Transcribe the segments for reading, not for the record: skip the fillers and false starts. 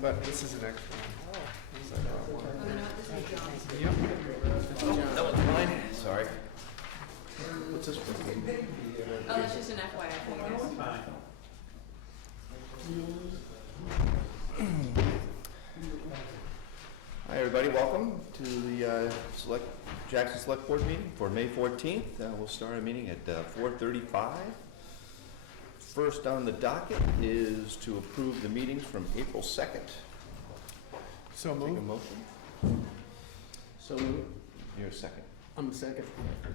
But this is an extra one. Oh, is that the one? Oh, no, this is John's. Yep. Oh, that was mine. Sorry. What's this for? Oh, that's just an FYI for you guys. Hi, everybody. Welcome to the Jackson Select Board meeting for May 14th. We'll start our meeting at 4:35. First on the docket is to approve the meetings from April 2nd. So Take a move. motion. So move. You're a second. I'm second.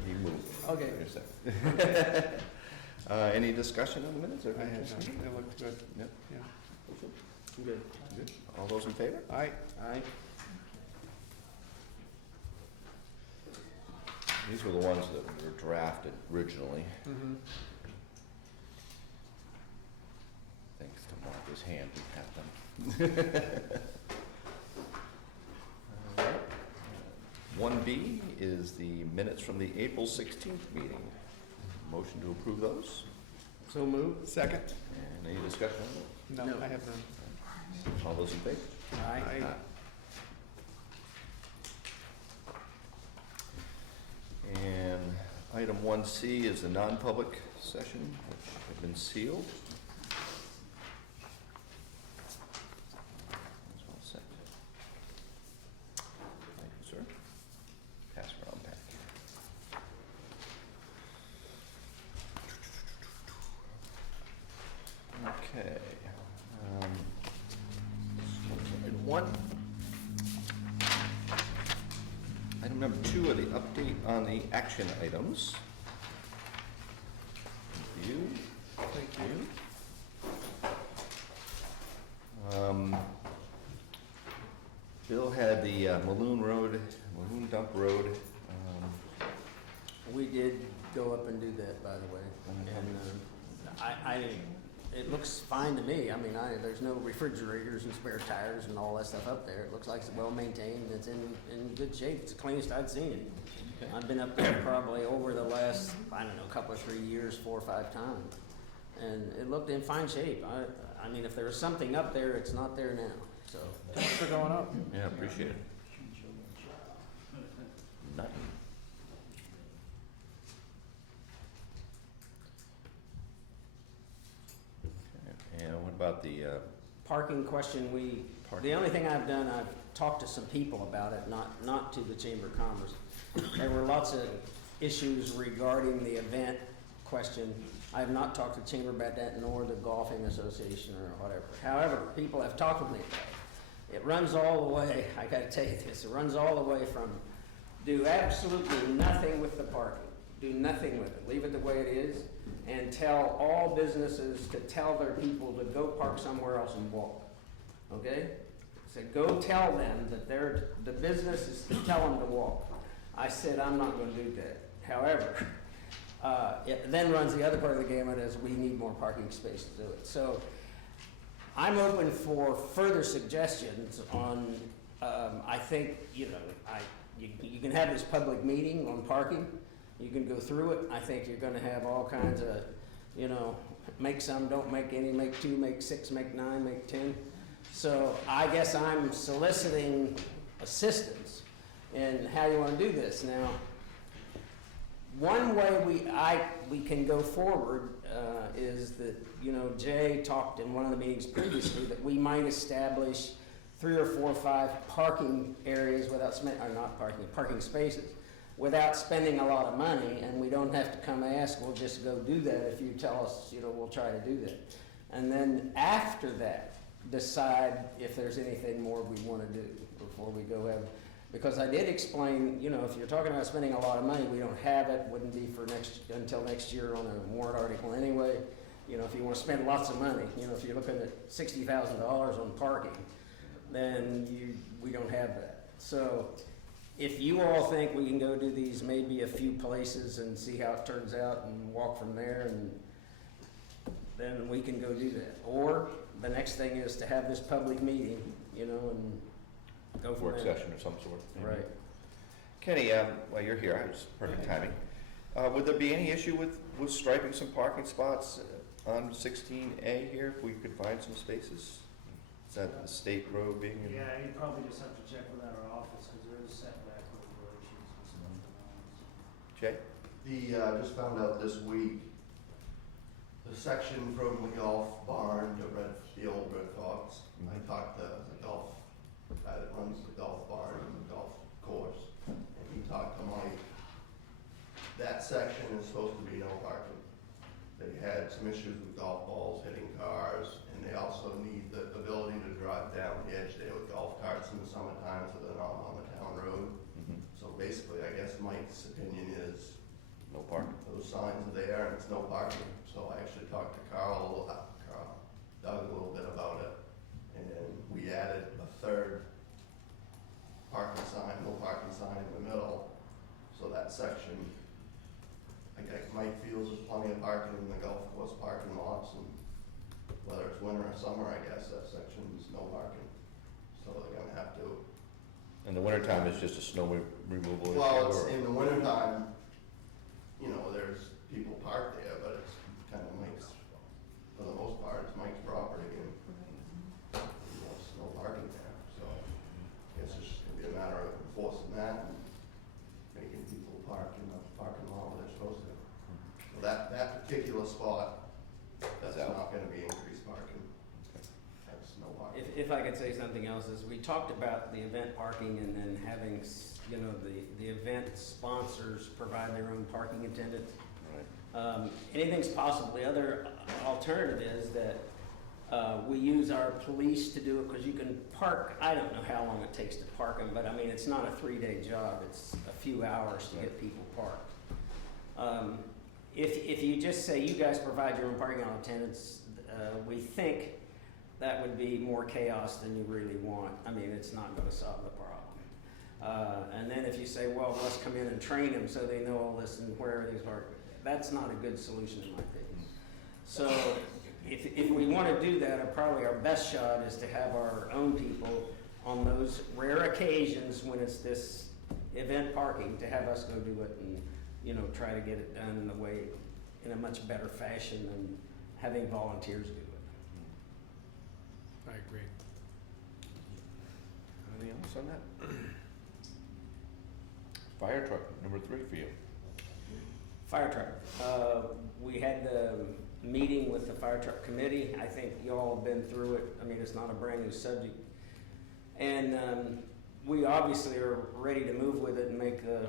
You move. Okay. You're a second. Any discussion on the minutes? I had none. It looked good. Yep. Yeah. Good. Good. All those in favor? Aye. Aye. These were the ones that were drafted originally. Mm-hmm. Thanks to Martha's hand, we have them. 1B is the minutes from the April 16th meeting. Motion to approve those. So move. Second. And any discussion on those? No, I have none. All those in favor? Aye. And item 1C is the non-public session, which have been sealed. That's all set. Thank you, sir. Pass around back. Okay. Item number 2 are the update on the action items. Thank you. Thank you. Bill had the Maloon Dump Road. We did go up and do that, by the way, and it looks fine to me. I mean, there's no refrigerators and spare tires and all that stuff up there. It looks like it's well maintained. It's in good shape. It's the cleanest I'd seen it. Okay. I've been up there probably over the last, I don't know, couple of 3 years, 4 or 5 times, and it looked in fine shape. I mean, if there was something up there, it's not there now. So Thanks for going up. Yeah, appreciate it. Nothing. And what about the parking question, the only thing I've done, I've talked to some people about it, not to the Chamber of Commerce. There were lots of issues regarding the event question. I have not talked to the Chamber about that, nor the Golfing Association or whatever. However, people have talked with me about it. It runs all the way, I gotta tell you this, it runs all the way from do absolutely nothing with the parking. Do nothing with it. Leave it the way it is, and tell all businesses to tell their people to go park somewhere else and walk. Okay? So go tell them that the business is to tell them to walk. I said I'm not going to do that. However, it then runs the other part of the gamut as we need more parking spaces to do it. So I'm open for further suggestions on. I think you can have this public meeting on parking. You can go through it. I think you're going to have all kinds of, make some, don't make any, make 2, make 6, make 9, make 10. So I guess I'm soliciting assistance in how you want to do this. Now, one way we can go forward is that, Jay talked in one of the meetings previously that we might establish 3 or 4 or 5 parking areas parking spaces, without spending a lot of money, and we don't have to come ask, we'll just go do that if you tell us, we'll try to do that. And then after that, decide if there's anything more we want to do before we go ahead. Because I did explain, if you're talking about spending a lot of money, we don't have it, wouldn't be until next year on a warrant article anyway. If you want to spend lots of money, if you're looking at $60,000 on parking, then we don't have that. So if you all think we can go do these maybe a few places and see how it turns out and walk from there, and then we can go do that. Or the next thing is to have this public meeting, and go for work session of some sort? Right. Kenny, while you're here, it's perfect timing. Would there be any issue with striping some parking spots on 16A here if we could find some spaces? Is that the state road being? in- Yeah, you probably just have to check with our office, cause there is setback regulations and stuff. Jay? Just found out this week, the section from the golf barn to the old Red Fox, I talked to the golf guy that runs the golf barn and the golf course, and he talked to Mike. That section is supposed to be no parking. They had some issues with golf balls hitting cars, and they also need the ability to drive down the edge there with golf carts in the summertime, so they're not on the town road. Mhm. So basically, I guess Mike's opinion is No parking. those signs are there and it's no parking. So I actually talked to Doug a little bit about it. And we added a third parking sign, no parking sign in the middle. So that section, I guess Mike feels there's plenty of parking in the golf course parking lots, and whether it's winter or summer, I guess that section's no parking. So they're gonna have to. In the wintertime, it's just a snow removal issue? Well, it's or- in the wintertime, you know, there's people parked there, but it's kind of Mike's, for the most part, it's Mike's property, and there's no parking there, so I guess it's just gonna be a matter of enforcing that and making people park in the parking lot where they're supposed to. So that particular spot, that's out. not gonna be increased parking. That's no parking. If I could say something else, is we talked about the event parking and then having, you know, the event sponsors provide their own parking attendants. Right. Anything's possible. The other alternative is that we use our police to do it, because you can park, I don't know how long it takes to park them, but I mean, it's not a 3-day job, it's a few hours to get people parked. If you just say you guys provide your own parking lot attendants, we think that would be more chaos than you really want. I mean, it's not gonna solve the problem. And then if you say, well, let's come in and train them so they know all this and where everything's parked, that's not a good solution in my opinion. So if we wanna do that, probably our best shot is to have our own people on those rare occasions when it's this event parking, to have us go do it and, you know, try to get it done in a way, in a much better fashion than having volunteers do it. I agree. Anything else on that? Fire truck, number 3 for you. Fire truck. We had the meeting with the fire truck committee. I think you all have been through it. I mean, it's not a brand new subject. And we obviously are ready to move with it and make the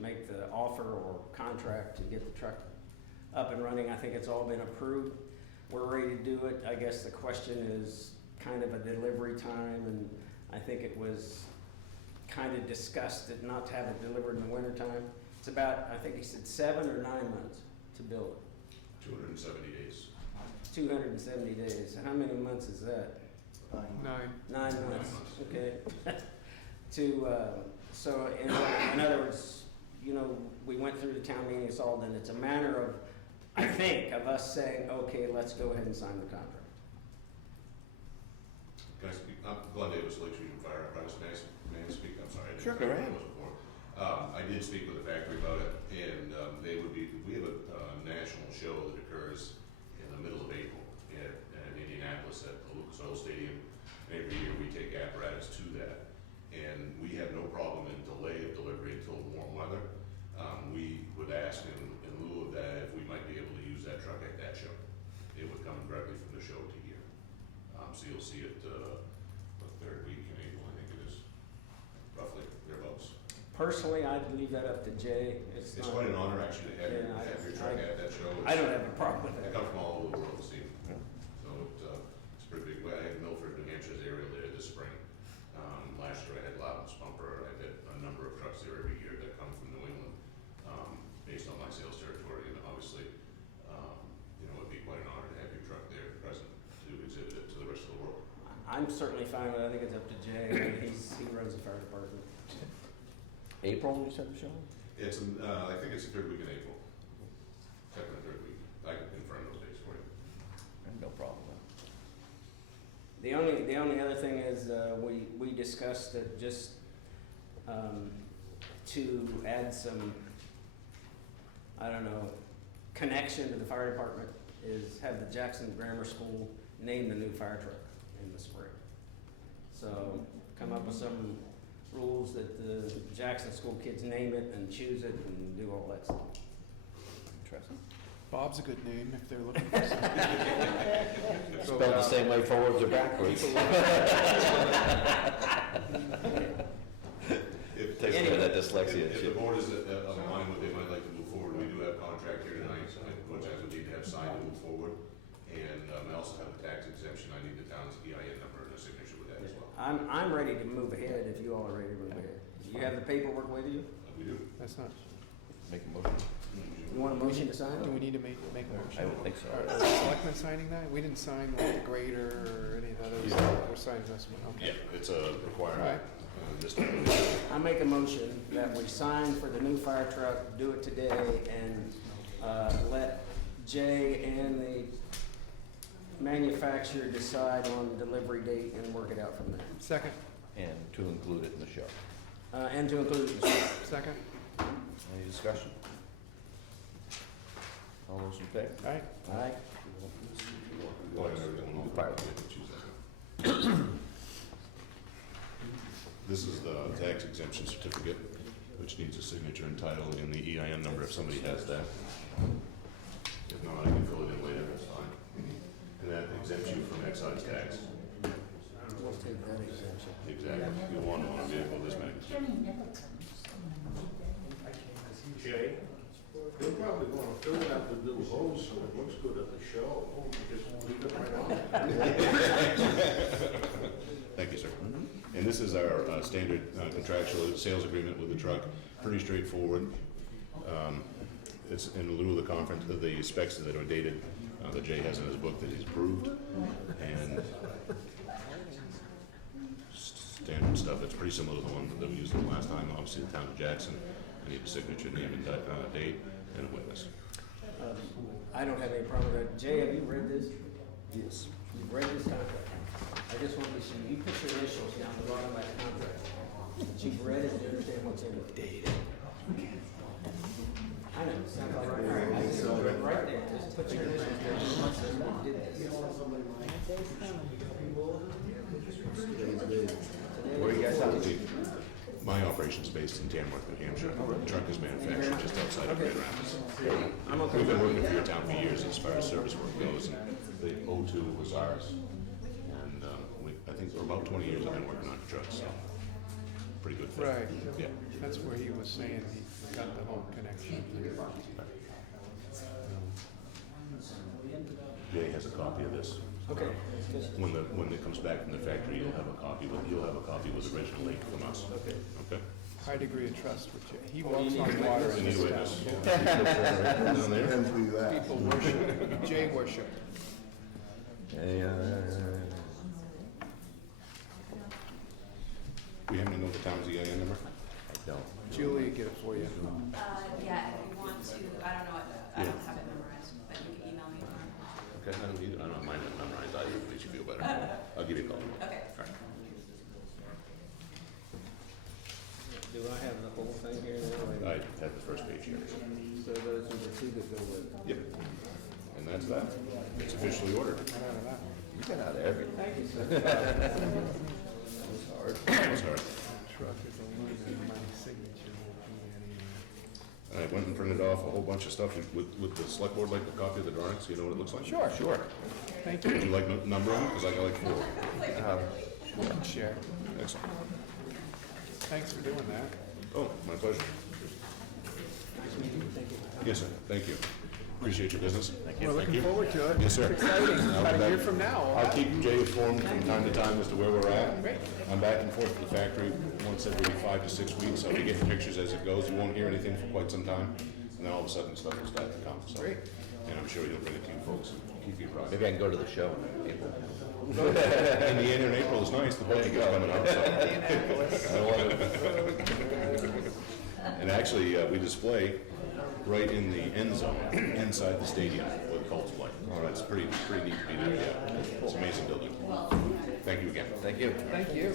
make the offer or contract to get the truck up and running. I think it's all been approved. We're ready to do it. I guess the question is kind of a delivery time, and I think it was kind of discussed that not to have it delivered in the wintertime. It's about, I think he said 7 or 9 months to build it. 270 days. 270 days. How many months is that? 9. 9 months, okay. So in other words, you know, we went through the town meeting, it's all done. It's a matter of, I think, of us saying, okay, let's go ahead and sign the contract. Can I speak? I'm Glenn Davis, Lake Region Fire Apparatus. May I speak? I'm sorry. I didn't Sure, go ahead. before. I did speak with the factory about it, and we have a national show that occurs in the middle of April in Indianapolis at the Lucas Oil Stadium. And every year we take apparatus to that, and we have no problem in delay of delivery until warm weather. We would ask in lieu of that if we might be able to use that truck at that show. It would come directly from the show to here. So you'll see it the 3rd week in April, I think it is, roughly, thereabouts. Personally, I'd leave that up to Jay. It's not- quite an honor actually to have, Yeah, have your truck at that show. I don't have a problem with They that. come from all over the world to see it. Yeah. So it's a pretty big. I had Milford, New Hampshire's aerial there this spring. Last year I had Loudon's Bumper. I've had a number of trucks there every year that come from New England, based on my sales territory. And obviously, you know, it'd be quite an honor to have your truck there present to exhibit it to the rest of the world. I'm certainly fine with it. I think it's up to Jay. I mean, he runs the fire department. April, you said the show? It's, I think it's the 3rd week in April. 2nd or 3rd week. I can confirm those dates for you. No problem. The only other thing is, we discussed that just, to add some, I don't know, connection to the fire department is have the Jackson Grammar School name the new fire truck in the spring. So come up with some rules that the Jackson school kids name it and choose it and do all that stuff. Interesting. Bob's a good name if they're looking for something. Spelled the same way forwards or backwards. Takes care of that dyslexia If the shit. board is of mind what they might like to move forward, we do have contract here tonight, which I would need to have signed to move forward. And I also have a tax exemption, I need the town's EIN number and a signature with that as well. I'm ready to move ahead if you all are ready to move ahead. You have the paperwork with you? We do. That's not, Make a motion. You want a motion to sign? do we need to make a motion? I don't think so. Are the selectmen signing that? We didn't sign like the grader or any of the others. We're signing this one, okay. Yeah, it's a requirement. Right. This I make a motion that we sign for the new fire truck, do it today, and let Jay and the manufacturer decide on delivery date and work it out from there. Second, And to include it in the show. And to include the second, Any discussion? All those in favor? all right? Aye. This is the tax exemption certificate, which needs a signature and title and the EIN number if somebody has that. If not, I can fill it in later, that's fine. And that exempts you from excise tax. We'll take that exemption. Exactly. You want on a vehicle this magnitude. Jay, they're probably gonna fill it out with little holes so it looks good at the show. Just leave it right on. Thank you, sir. And this is our standard contractual sales agreement with the truck, pretty straightforward. It's in lieu of the conference, of the specs that are dated, that Jay has in his book that he's approved. And standard stuff, it's pretty similar to the one that we used the last time. Obviously, the town of Jackson, I need a signature, name and date, and a witness. I don't have any problem with that. Jay, have you read this? Yes. You've read this contract? I just want to be sure, you put your initials down the bottom of that contract. That you've read it and you understand what's in it. Date. I know, it sounds all right. All right, I just wrote it right there, just put your initials there, just once and we did this. Where are you guys at? My operation's based in Tamworth, New Hampshire. The truck is manufactured just outside of Grand Rapids. I'm okay. We've been working for your town for years as far as service work goes, and the O2 was ours. And I think for about 20 years I've been working on the truck, so pretty good fit. Right. Yeah. That's where he was saying he got the whole connection. Jay has a copy of this. Okay. When it comes back from the factory, you'll have a copy with original link from us. Okay. Okay? High degree of trust with Jay. He walks on water in You need this a town. witness. Yeah. Down there? Depends who you ask. People worship, Jay worship. We happen to know the town's EIN number? I don't. Julie, get it for you. Yeah, if you want to, I don't know, I don't have it memorized, but you can email me tomorrow. Okay, I don't either. I don't have mine memorized either, it makes you feel better. I'll give you a call. Okay. All right. Do I have the whole thing here now? I have the first page here. So those are the two that go with it. Yep. And that's that. It's officially ordered. Right out of that. You got out of everything. Thank you, sir. That was hard. That was hard. Truck is aluminum, my signature won't be anywhere. I went and printed off a whole bunch of stuff. Would the select board like a copy of the drawings, so you know what it looks like? Sure, Sure. thank Would you. you like number them? Because I got like 4. Share. Excellent. Thanks for doing that. Oh, my pleasure. Yes, sir. Thank you. Appreciate your business. We're looking forward to it. Yes, sir. It's exciting. I'll About be a year back. from now. I'll keep Jay informed from time to time as to where we're at. Great. I'm back and forth to the factory once every 5 to 6 weeks. I'll be getting pictures as it goes. You won't hear anything for quite some time, and then all of a sudden stuff will start to come. So. Great. And I'm sure he'll bring it to you folks and keep you apprised. Maybe I can go to the show in April. Indiana in April is nice. The boating is coming up. So. And actually, we display right in the end zone, inside the stadium, where the Colts play. So it's pretty neat to be there. Yeah, it's an amazing building. Thank you again. Thank you. Thank you.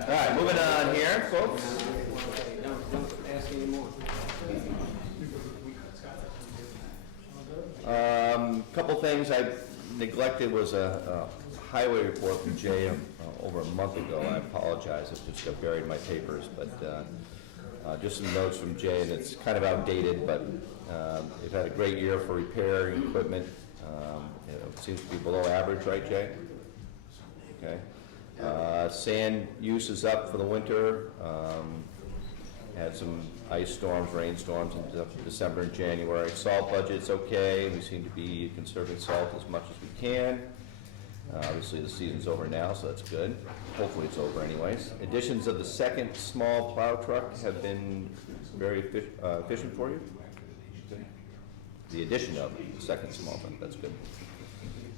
All right, moving on here, folks. Don't ask any more. Couple things I neglected was a highway report from Jay over a month ago. I apologize, it just got buried in my papers, but just some notes from Jay, and it's kind of outdated, but they've had a great year for repairing equipment. It seems to be below average, right, Jay? Okay. Sand use is up for the winter. Had some ice storms, rainstorms in December and January. Salt budget's okay. We seem to be conserving salt as much as we can. Obviously, the season's over now, so that's good. Hopefully it's over anyways. Additions of the second small plow truck have been very efficient for you? The addition of the second small truck, that's good.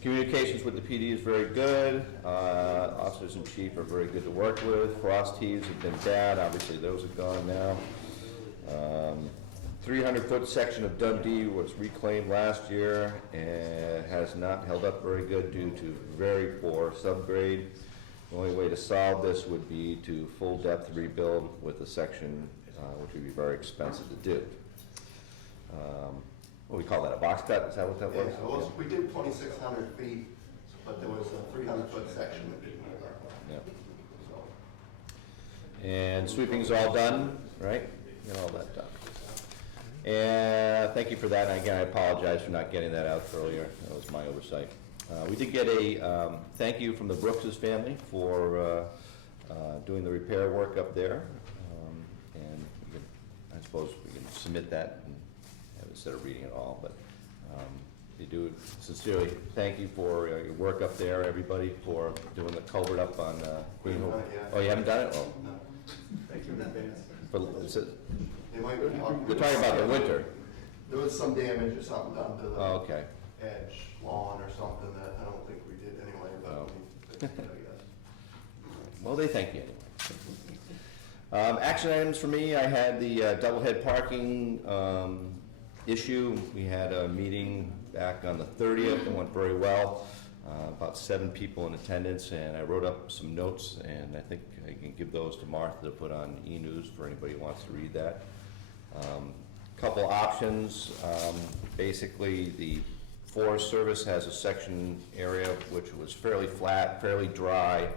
Communications with the PD is very good. Officers in chief are very good to work with. Frost heaves have been bad. Obviously, those are gone now. 300-foot section of Dundee was reclaimed last year and has not held up very good due to very poor subgrade. The only way to solve this would be to full depth rebuild with a section, which would be very expensive to do. What we call that, a box cut? Is that what that was? Yeah, well, we did 2,600 feet, but there was a 300-foot section that didn't hold up. Yeah. And sweeping's all done, right? Get all that done. And thank you for that. And again, I apologize for not getting that out earlier. That was my oversight. We did get a thank you from the Brooks' family for doing the repair work up there. And we can, I suppose we can submit that and instead of reading it all, but they do sincerely thank you for your work up there, everybody, for doing the culvert up on Green Hill. Oh, you haven't done it? Oh. No. Thank you in advance. But it's a, They might be talking. we're talking about the winter. There was some damage or something done to the Oh, okay. edge lawn or something that I don't think we did anyway, Oh. but we fixed it, I guess. Well, they thank you anyway. Action items for me, I had the double head parking issue. We had a meeting back on the 30th. It went very well. About 7 people in attendance, and I wrote up some notes, and I think I can give those to Martha to put on e-news for anybody who wants to read that. Couple options. Basically, the Forest Service has a section area which was fairly flat, fairly dry,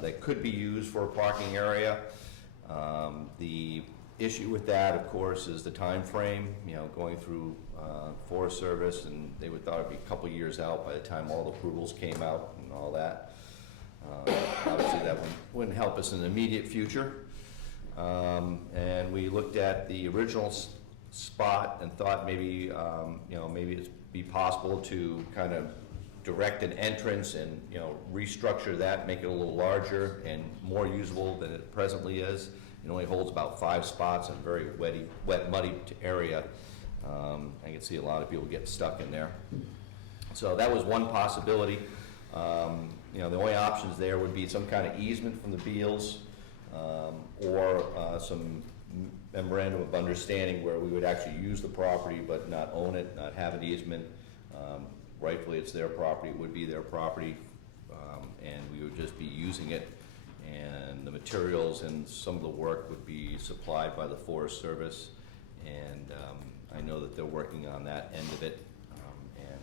that could be used for a parking area. The issue with that, of course, is the time frame. You know, going through Forest Service, and they would thought it'd be a couple years out by the time all the approvals came out and all that. Obviously, that wouldn't help us in the immediate future. And we looked at the original spot and thought maybe, you know, maybe it'd be possible to kind of direct an entrance and, you know, restructure that, make it a little larger and more usable than it presently is. It only holds about 5 spots in a very wet, muddy area. I can see a lot of people get stuck in there. So that was one possibility. You know, the only options there would be some kind of easement from the Beals, or some memorandum of understanding where we would actually use the property but not own it, not have an easement. Rightfully, it's their property, it would be their property, and we would just be using it, and the materials and some of the work would be supplied by the Forest Service. And I know that they're working on that end of it, and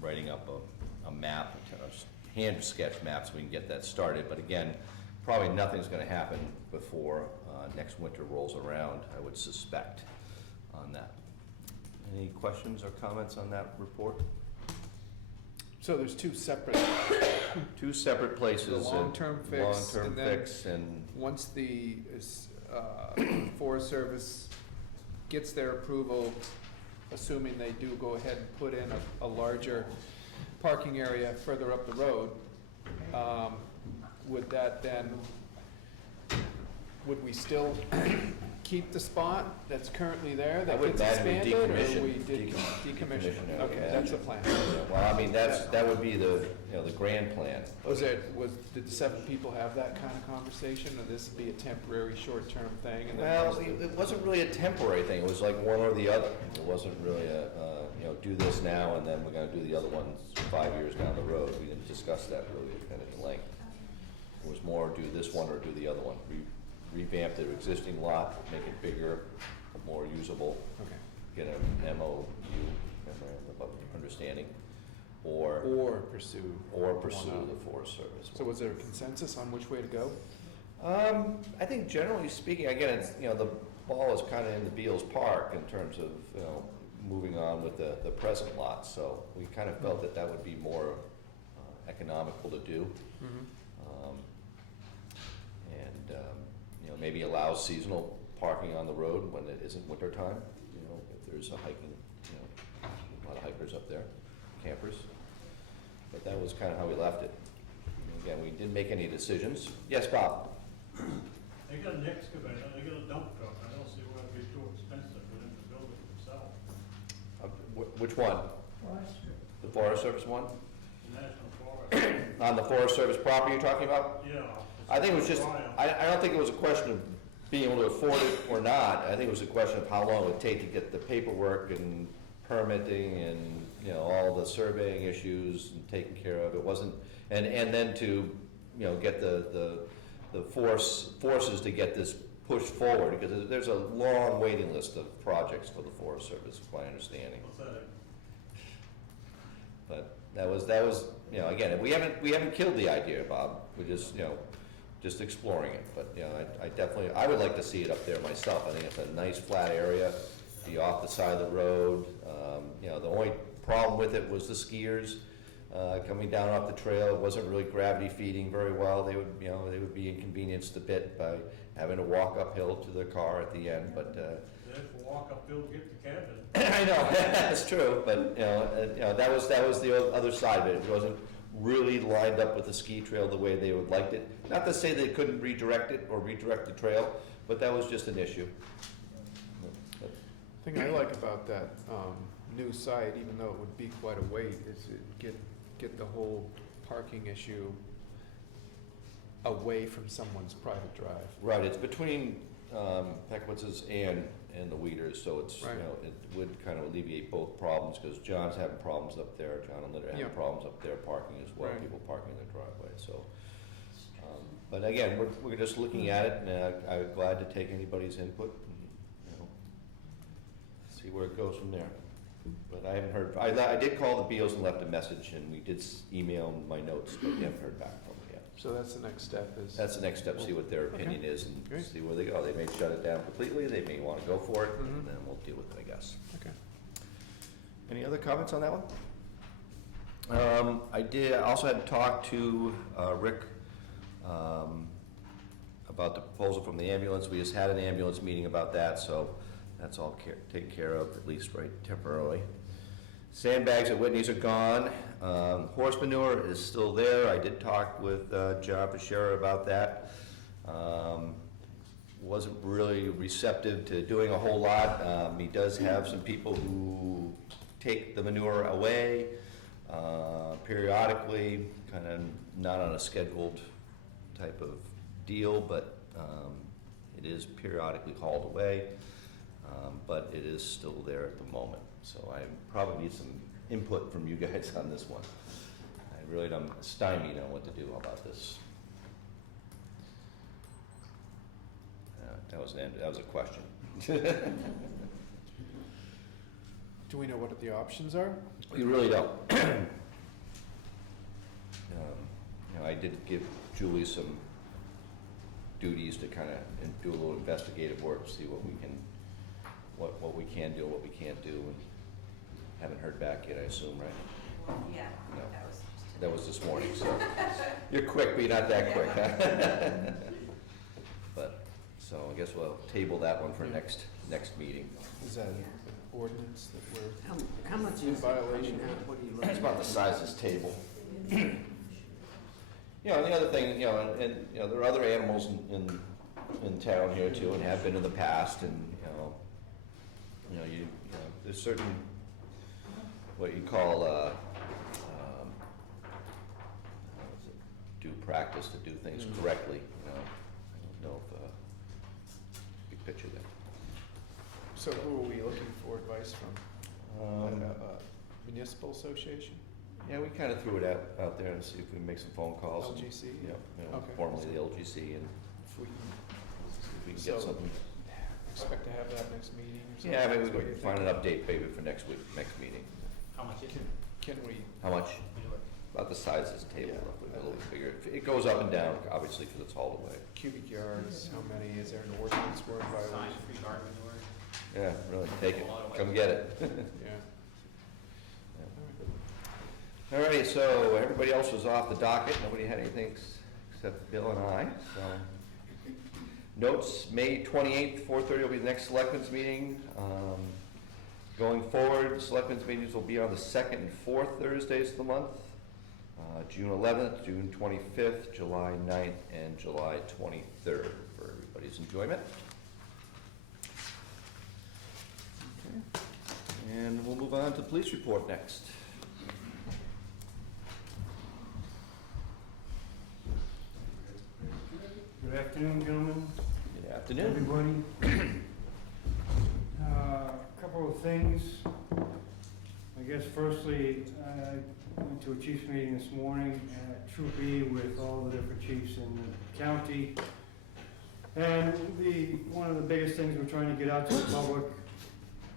writing up a map, a hand sketch map, so we can get that started. But again, probably nothing's going to happen before next winter rolls around, I would suspect, on that. Any questions or comments on that report? So there's two separate, Two separate places. The long-term fix, Long-term and then fix, and once the Forest Service gets their approval, assuming they do go ahead and put in a larger parking area further up the road, would that then, would we still keep the spot that's currently there I that would gets imagine expanded, decommission. or we decommission? Decommission it, Okay, yeah. that's the plan. well, I mean, that would be the, you know, the grand plan. Did the 7 people have that kind of conversation, or this would be a temporary, short-term thing? And then Well, once the- it wasn't really a temporary thing, it was like one or the other. It wasn't really a, you know, do this now and then we're gonna do the other ones 5 years down the road. We didn't discuss that really kind of at length. It was more do this one or do the other one. Revamp the existing lot, make it bigger, more usable, Okay. get an MOU, memorandum of understanding, Or pursue. pursue one the Forest Service. So was there a consensus on which way to go? I think generally speaking, again, it's, the ball is kind of in the Beals Park in terms of, moving on with the present lot. So we kind of felt that that would be more economical to do. Um, and, maybe allow seasonal parking on the road when it isn't winter time, if there's a hiking, a lot of hikers up there, campers. But that was kind of how we left it. And again, we didn't make any decisions. Yes, Bob? They got an excavator, they got a dump truck, I don't see why it'd be too expensive for them to build it themselves. Which one? The Forest Service one? National Forest, On the Forest Service property you're talking about? yeah. I think it was just, I don't think it was a question of being able to afford it or not. I think it was a question of how long it would take to get the paperwork and permitting and, all the surveying issues and taken care of. It wasn't, and then to, get the forces to get this pushed forward, because there's a long waiting list of projects for the Forest Service, my understanding. What's that? But that was, again, we haven't killed the idea, Bob. We're just exploring it. But, I would like to see it up there myself. I think it's a nice flat area, be off the side of the road. The only problem with it was the skiers coming down off the trail. It wasn't really gravity feeding very well. They would be inconvenienced a bit by having to walk uphill to their car at the end. But They have to walk uphill to get the cabin. I know, that's true, but, that was the other side of it. It wasn't really lined up with the ski trail the way they would liked it. Not to say they couldn't redirect it or redirect the trail, but that was just an issue. The thing I like about that new site, even though it would be quite a wait, is get the whole parking issue away from someone's private drive. Right, it's between Peckwitz's and the Weeders, so it's, Right. It would kind of alleviate both problems, because John's having problems up there, John and Linda Yeah. having problems up there parking as well, Right. people parking in their driveway, so. But again, we're just looking at it, and I'm glad to take anybody's input, and, see where it goes from there. But I haven't heard, I did call the Beals and left a message, and we did email my notes, but we haven't heard back from them yet. So that's the next step is. That's the next step, see what their Okay. opinion is and Great. see where they go. They may shut it down completely, they may want to go for it, Mhm. and then we'll deal with it, I guess. Okay. Any other comments on that one? I also had talked to Rick about the proposal from the ambulance. We just had an ambulance meeting about that, so that's all taken care of, at least right temporarily. Sandbags at Whitney's are gone. Horse manure is still there. I did talk with John Bashara about that. Wasn't really receptive to doing a whole lot. He does have some people who take the manure away periodically, kind of not on a scheduled type of deal, but it is periodically hauled away. But it is still there at the moment. So I probably need some input from you guys on this one. I really don't stymied on what to do about this. That was a question. Do we know what the options are? We really don't. I did give Julie some duties to kind of do a little investigative work, see what we can, what we can do, what we can't do, and haven't heard back yet, I assume, right? Yeah, No. that was just. That was this morning, so you're quick, but you're not that quick, huh? But, so I guess we'll table that one for next meeting. Is that an ordinance that we're, How much In is it? I mean, violation. what do you It's look about the size of this table. And the other thing, and there are other animals in town here too, and have been in the past, and, there's certain, what you call, due practice to do things correctly, I don't know if, big picture there. so who are we looking for advice from? Municipal association? Yeah, we kind of threw it out there and see if we can make some phone calls. and, LGC? Okay. Formally the LGC, and If we can see if we can get So- something. expect to have that next meeting or something? Yeah, maybe we What do could you find think? an update maybe for next meeting. How much is it? Can we, How much? About the size of this table, Yeah. roughly, a little bit bigger. It goes up and down, obviously, because it's hauled away. cubic yards, how many, is there an ordinance word violation? Yeah, really, take it, come get it. Yeah. All right, so everybody else was off the docket, nobody had anything except Bill and I, so. Notes, May 28th, 4:30 will be the next selectmen's meeting. Going forward, the selectmen's meetings will be on the second and fourth Thursdays of the month. June 11th, June 25th, July 9th, and July 23rd for everybody's enjoyment. Okay. And we'll move on to police report next. Good afternoon, gentlemen, Good afternoon. everybody. Couple of things. I guess firstly, I went to a chiefs meeting this morning at Troop E with all the different chiefs in the county. And one of the biggest things we're trying to get out to the public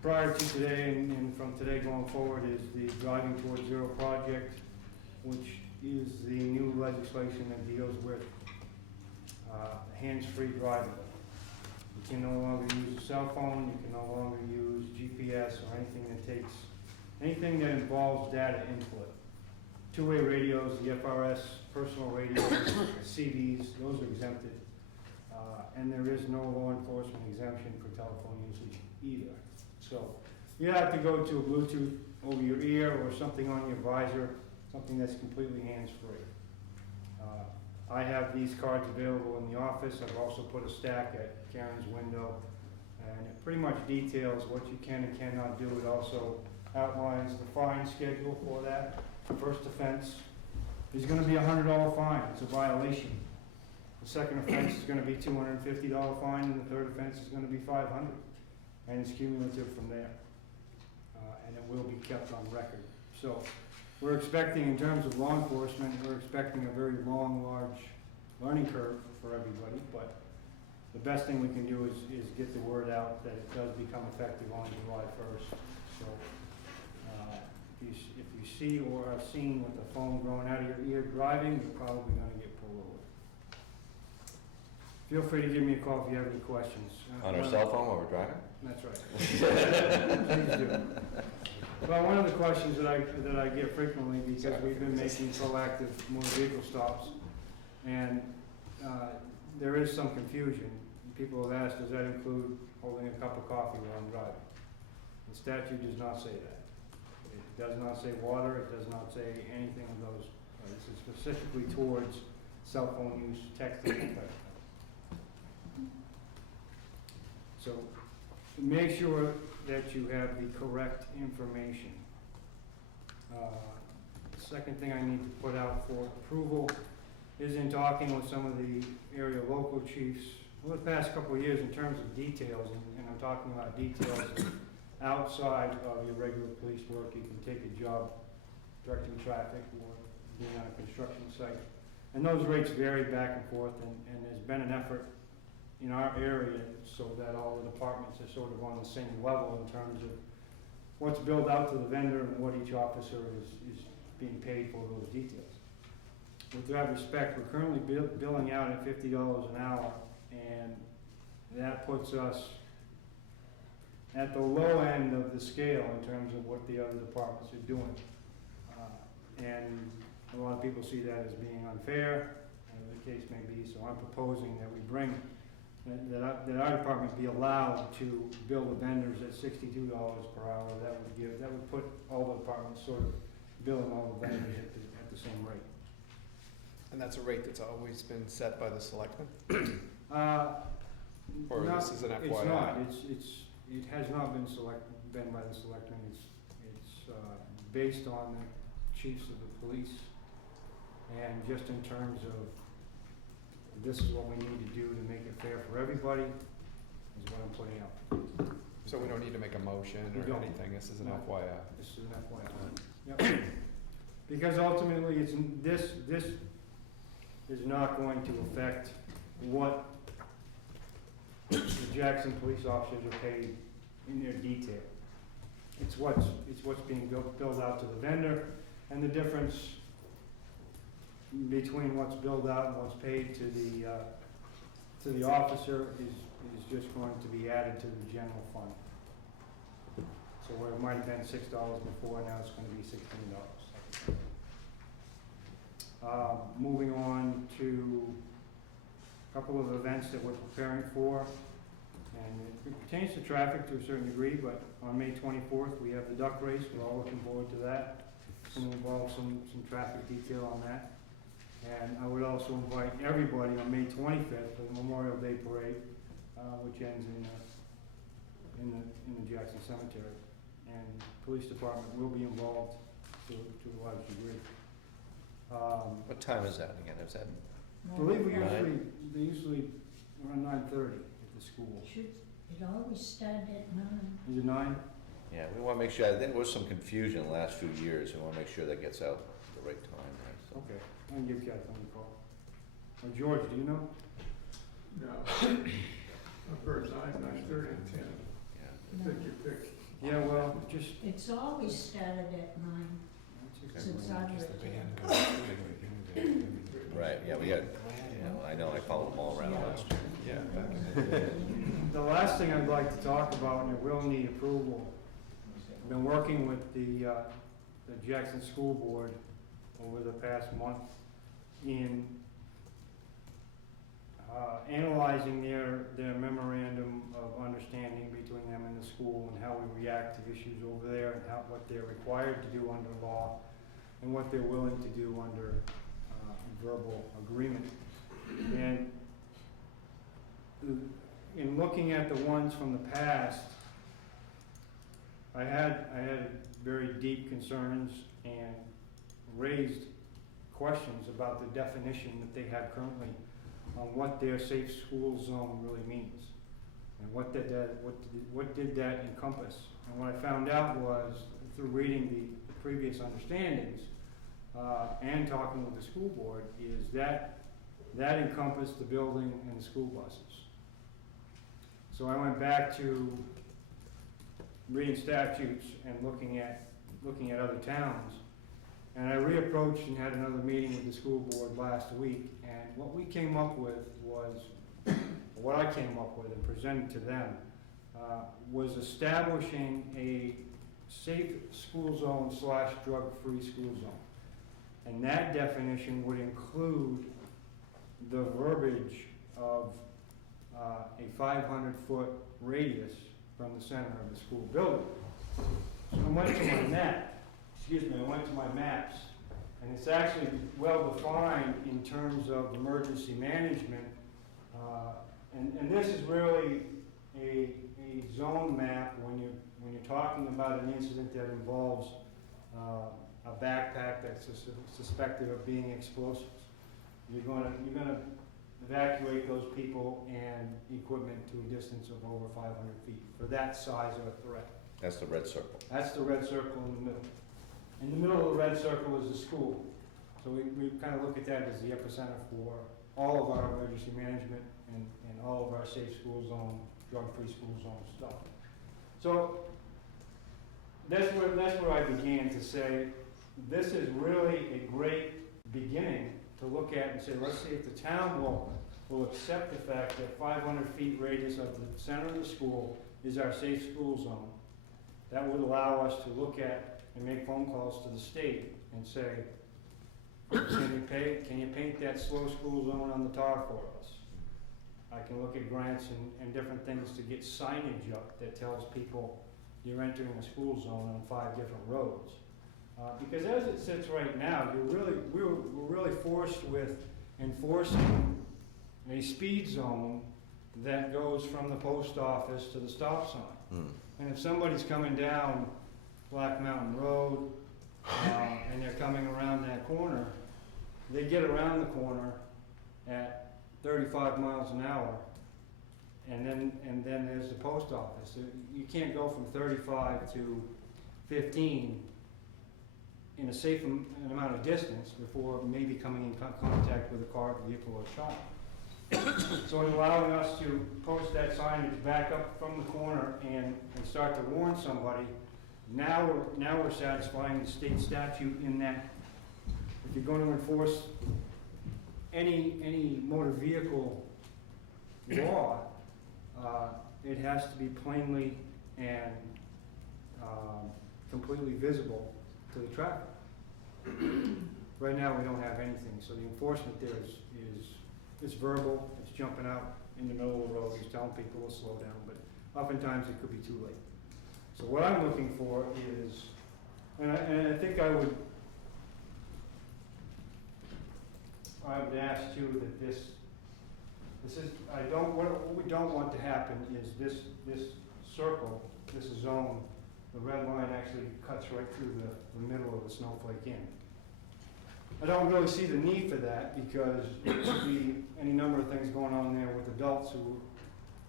prior to today and from today going forward is the Driving Towards Zero project, which is the new legislation that deals with hands-free driving. You can no longer use a cell phone, you can no longer use GPS or anything that involves data input. Two-way radios, the FRS, personal radios, CDs, those are exempted. And there is no law enforcement exemption for telephone usage either. So you have to go to a Bluetooth over your ear or something on your visor, something that's completely hands-free. I have these cards available in the office. I've also put a stack at Karen's window, and it pretty much details what you can and cannot do. It also outlines the fine schedule for that. The first offense is gonna be a $100 fine, it's a violation. The second offense is gonna be $250 fine, and the third offense is gonna be $500, and it's cumulative from there. And it will be kept on record. So, we're expecting, in terms of law enforcement, we're expecting a very long, large learning curve for everybody, but the best thing we can do is get the word out that it does become effective on July 1st. So, if you see or are seen with the phone growing out of your ear driving, you're probably gonna get pulled over. Feel free to give me a call if you have any questions. On our cell phone while we're driving? That's right. Please do. Well, one of the questions that I get frequently, because we've been making proactive motor vehicle stops, and there is some confusion. People have asked, does that include holding a cup of coffee while I'm driving? The statute does not say that. It does not say water, it does not say anything of those. This is specifically towards cell phone use, texting, and such. So, make sure that you have the correct information. The second thing I need to put out for approval is in talking with some of the area local chiefs over the past couple of years in terms of details, and I'm talking about details outside of your regular police work. You can take a job directing traffic or being on a construction site. And those rates vary back and forth, and there's been an effort in our area so that all the departments are sort of on the same level in terms of what's billed out to the vendor and what each officer is being paid for those details. With that respect, we're currently billing out at $50 an hour, and that puts us at the low end of the scale in terms of what the other departments are doing. And a lot of people see that as being unfair, as the case may be, so I'm proposing that we bring that our department be allowed to bill the vendors at $62 per hour. That would put all the departments sort of billing all the vendors at the same rate. And that's a rate that's always been set by the selectmen? Or Not- this is an FYI? It's not, it has not been been by the selectmen. It's based on the chiefs of the police, and just in terms of this is what we need to do to make it fair for everybody, is what I'm putting out. So we don't need to make a motion We or don't. anything, this is an No. FYI? This is an FYI. Yep. Because ultimately, this is not going to affect what the Jackson police officers are paid in their detail. It's what's being billed out to the vendor, and the difference between what's billed out and what's paid to the officer is just going to be added to the general fund. So where it might have been $6 before, now it's gonna be $16. Moving on to a couple of events that we're preparing for, and it pertains to traffic to a certain degree, but on May 24th, we have the duck race. We're all looking forward to that. It's gonna involve some traffic detail on that. And I would also invite everybody on May 25th for the Memorial Day Parade, which ends in the Jackson Cemetery. And the police department will be involved to a large degree. What time is that again? Is that? I believe Nine? they usually around 9:30 at the school. Should it always start at 9? Is it 9? Yeah, we want to make sure, I think there was some confusion the last few years. We want to make sure that gets out at the right time. Right? So. Okay, I can give Kathleen a call. George, do you know? No. I've heard 9:30, and 10. Yeah. Pick your pick. Yeah, well, just. It's always started at 9 since I've lived here. Right, yeah, we got, I know, I followed them all around last year. Yeah. The last thing I'd like to talk about, and it will need approval, I've been working with the Jackson School Board over the past month in analyzing their memorandum of understanding between them and the school, and how we react to issues over there, and what they're required to do under law, and what they're willing to do under verbal agreement. And in looking at the ones from the past, I had very deep concerns and raised questions about the definition that they have currently on what their safe school zone really means, and what did that encompass. And what I found out was, through reading the previous understandings and talking with the school board, is that encompassed the building and the school buses. So I went back to reading statutes and looking at other towns, and I reapproached and had another meeting with the school board last week, and what we came up with was, what I came up with and presented to them, was establishing a safe school zone / drug-free school zone. And that definition would include the verbiage of a 500-foot radius from the center of the school building. So I went to my maps, and it's actually well defined in terms of emergency management. And this is really a zone map when you're talking about an incident that involves a backpack that's suspected of being explosives. You're gonna evacuate those people and equipment to a distance of over 500 feet for that size of a threat. That's the red circle. That's the red circle in the middle. In the middle of the red circle is the school. So we kind of look at that as the epicenter for all of our emergency management and all of our safe school zone, drug-free school zone stuff. So that's where I began to say, this is really a great beginning to look at and say, let's see if the town will accept the fact that 500 feet radius of the center of the school is our safe school zone. That would allow us to look at and make phone calls to the state and say, can you paint that slow school zone on the tar for us? I can look at grants and different things to get signage up that tells people you're entering a school zone on 5 different roads. Because as it sits right now, we're really forced with enforcing a speed zone that goes from the post office to the stop sign. And if somebody's coming down Black Mountain Road and they're coming around that corner, they get around the corner at 35 miles an hour, and then there's the post office. You can't go from 35 to 15 in a safe amount of distance before maybe coming in contact with a car, vehicle, or child. So in allowing us to post that signage back up from the corner and start to warn somebody Now we're satisfying the state statute in that if you're going to enforce any motor vehicle law, it has to be plainly and completely visible to the traffic. Right now, we don't have anything, so the enforcement there is it's verbal, it's jumping out in the middle of the road, he's telling people to slow down, but oftentimes it could be too late. So what I'm looking for is, and I think I would ask too that this is, what we don't want to happen is this circle, this zone, the red line actually cuts right through the middle of the Snowflake Inn. I don't really see the need for that because there could be any number of things going on there with adults who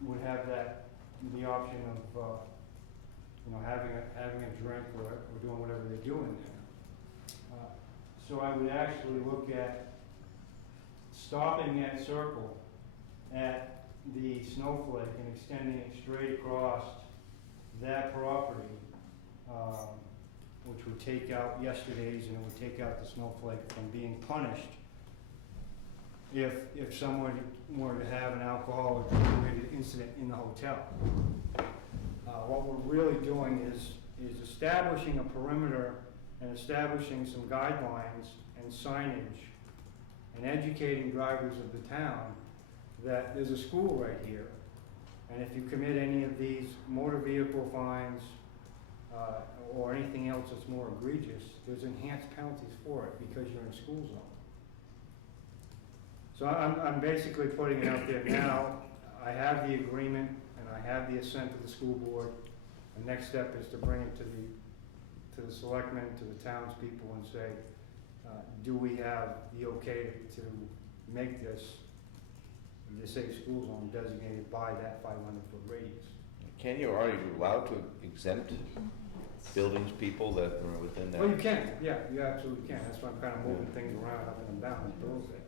would have the option of, having a drink or doing whatever they're doing there. So I would actually look at stopping that circle at the Snowflake and extending it straight across that property, which would take out yesterday's and it would take out the Snowflake from being punished if someone were to have an alcohol or drug-related incident in the hotel. What we're really doing is establishing a perimeter and establishing some guidelines and signage and educating drivers of the town that there's a school right here. And if you commit any of these motor vehicle fines or anything else that's more egregious, there's enhanced penalties for it because you're in a school zone. So I'm basically putting it out there now. I have the agreement and I have the assent of the school board. The next step is to bring it to the selectmen, to the townspeople and say, do we have the okay to make this the safe school zone designated by that 500-foot radius? Are you allowed to exempt buildings, people that are within that? Well, you can, yeah, you absolutely can. That's why I'm kind of moving things around up and down a little bit.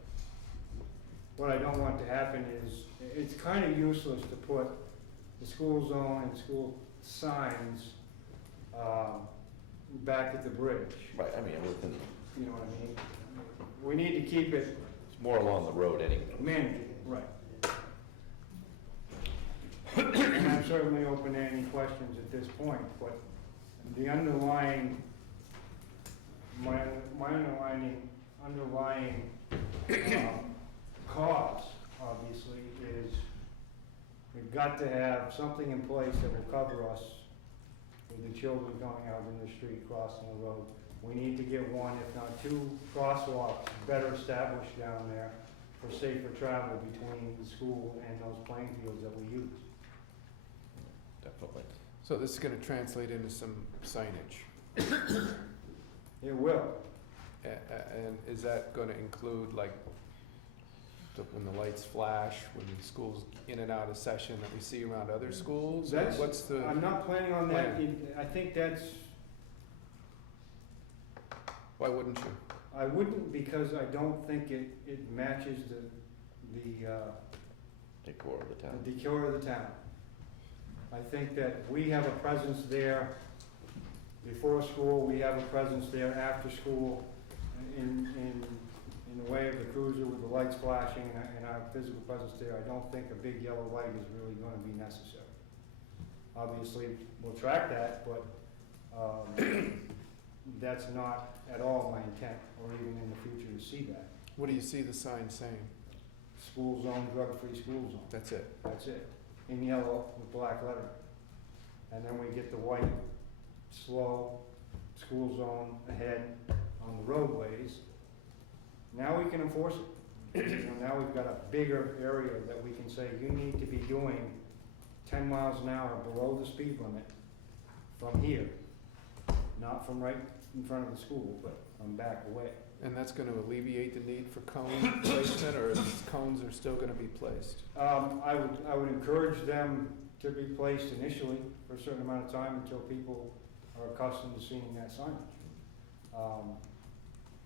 What I don't want to happen is, it's kind of useless to put the school zone and school signs back at the bridge. Right, I mean, within, You know what I mean? We need to keep it it's more along the road anyway. manageable, right. And I'm certainly open to any questions at this point, but the underlying, my underlying cause, obviously, is we've got to have something in place that will cover us with the children going out in the street, crossing the road. We need to get one, if not two, crosswalks better established down there for safer travel between the school and those playing fields that we use. Definitely. So this is gonna translate into some signage. It will. And is that gonna include like when the lights flash, when the school's in and out of session that we see around other schools? Or That's- what's the, I'm not planning on that. plan? I think that's, why wouldn't you? I wouldn't because I don't think it matches the Decor of the town. the decor of the town. I think that we have a presence there before school, we have a presence there after school, in the way of the cruiser with the lights flashing and our physical presence there. I don't think a big yellow light is really gonna be necessary. Obviously, we'll track that, but, that's not at all my intent, or even in the future to see that. What do you see the sign saying? School zone, drug-free school zone. That's it. That's it, in yellow with black lettering. And then we get the white, slow, school zone ahead on the roadways. Now we can enforce it. Now we've got a bigger area that we can say, you need to be doing 10 miles an hour below the speed limit from here. Not from right in front of the school, but from back away. And that's gonna alleviate the need for cone placement, or these cones are still gonna be placed? I would encourage them to be placed initially for a certain amount of time until people are accustomed to seeing that signage.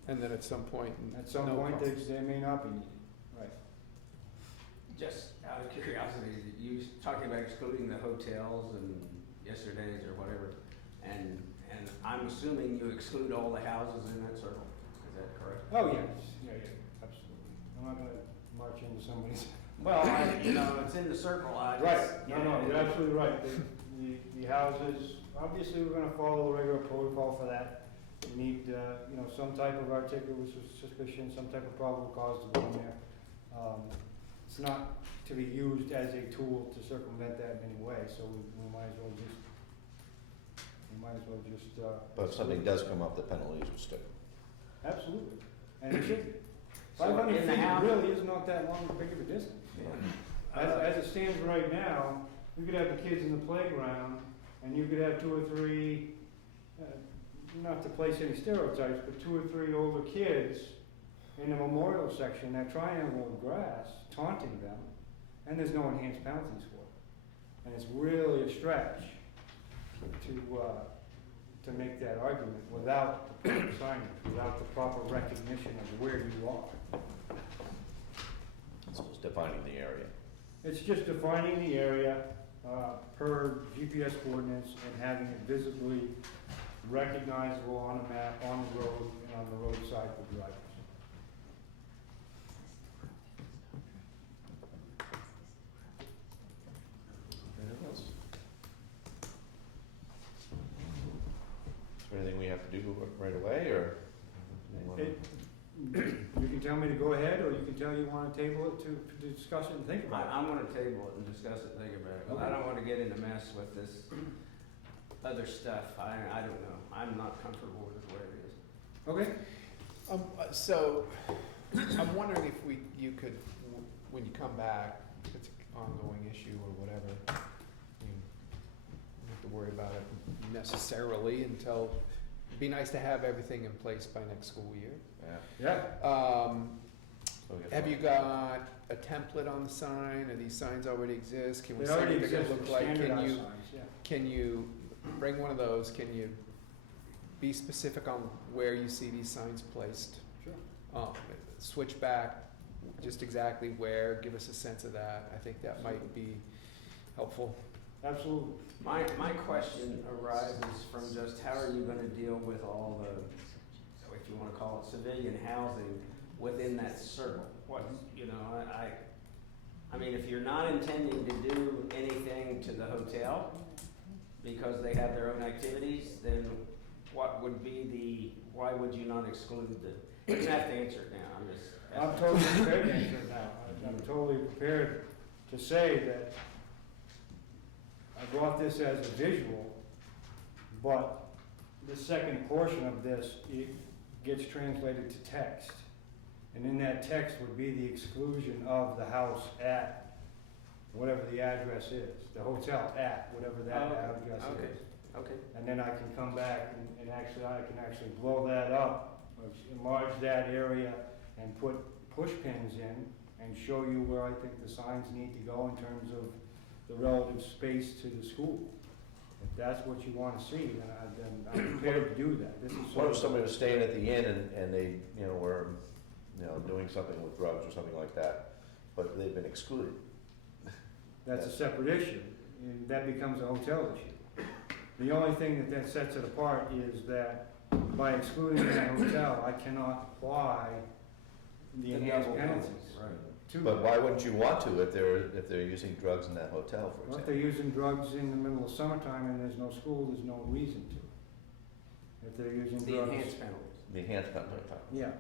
And then at some point, At some no point, cones. they may not be needed, right? Just out of curiosity, you talking about excluding the hotels and yesterday's or whatever, and I'm assuming you exclude all the houses in that circle, is that correct? Oh, yes, yeah, absolutely. I'm not gonna march into somebody's. Well, it's in the circle, I Right, just. no, you're absolutely right. The houses, obviously, we're gonna follow the regular protocol for that. You need, some type of articulable suspicion, some type of probable cause to go in there. It's not to be used as a tool to circumvent that in any way, so we might as well just, But if something does come up, the penalties will stick. absolutely, and it should be. So 500 in the feet house- really is not that long, big of a distance. As it stands right now, you could have the kids in the playground, and you could have 2 or 3, not to place any stereotypes, but 2 or 3 older kids in the memorial section, that triangle of grass, taunting them, and there's no enhanced penalties for it. And it's really a stretch to make that argument without the proper signage, without the proper recognition of where you are. So it's defining the area. It's just defining the area per GPS coordinates and having it visibly recognizable on a map, on the road, and on the roadside for drivers. Anything else? Is there anything we have to do right away, or? you wanna- You can tell me to go ahead, or you can tell you want to table it to discuss it and think about it. I'm gonna table it and discuss it, think about it, 'cause I don't wanna get in a mess with this other stuff, I don't know, I'm not comfortable with it the way it is. Okay? So, I'm wondering if you could, when you come back, if it's an ongoing issue or whatever, you don't have to worry about it necessarily until, it'd be nice to have everything in place by next school year. Yeah. Yeah. So we get Have you one. got a template on the sign? Are these signs already exist? Can we They see already what they're gonna exist in look like? standardized signs, yeah. Can you bring one of those? Can you be specific on where you see these signs placed? Sure. Switch back, just exactly where, give us a sense of that. I think that might be helpful. Absolutely. My question arises from just how are you gonna deal with all the, if you wanna call it civilian housing within that circle? What, I mean, if you're not intending to do anything to the hotel because they have their own activities, then what would be why would you not exclude the, you don't have to answer it now, I'm just. I'm totally prepared to answer it now. I'm totally prepared to say that I brought this as a visual, but the second portion of this, it gets translated to text. And in that text would be the exclusion of the house at whatever the address is, the hotel at whatever that address Okay, is. okay. And then I can come back and actually, I can actually blow that up, or enlarge that area and put push pins in and show you where I think the signs need to go in terms of the relative space to the school. If that's what you want to see, then I'm prepared to do that. This is What sort if of, somebody was staying at the inn and they, were, doing something with drugs or something like that, but they've been excluded? that's a separate issue, and that becomes a hotel issue. The only thing that sets it apart is that by excluding that hotel, I cannot apply the enhanced penalties to But them. why wouldn't you want to if they're using drugs in that hotel, for Well, if example? they're using drugs in the middle of summertime and there's no school, there's no reason to. If they're using The drugs. enhanced penalties. The enhanced penalty. Yeah.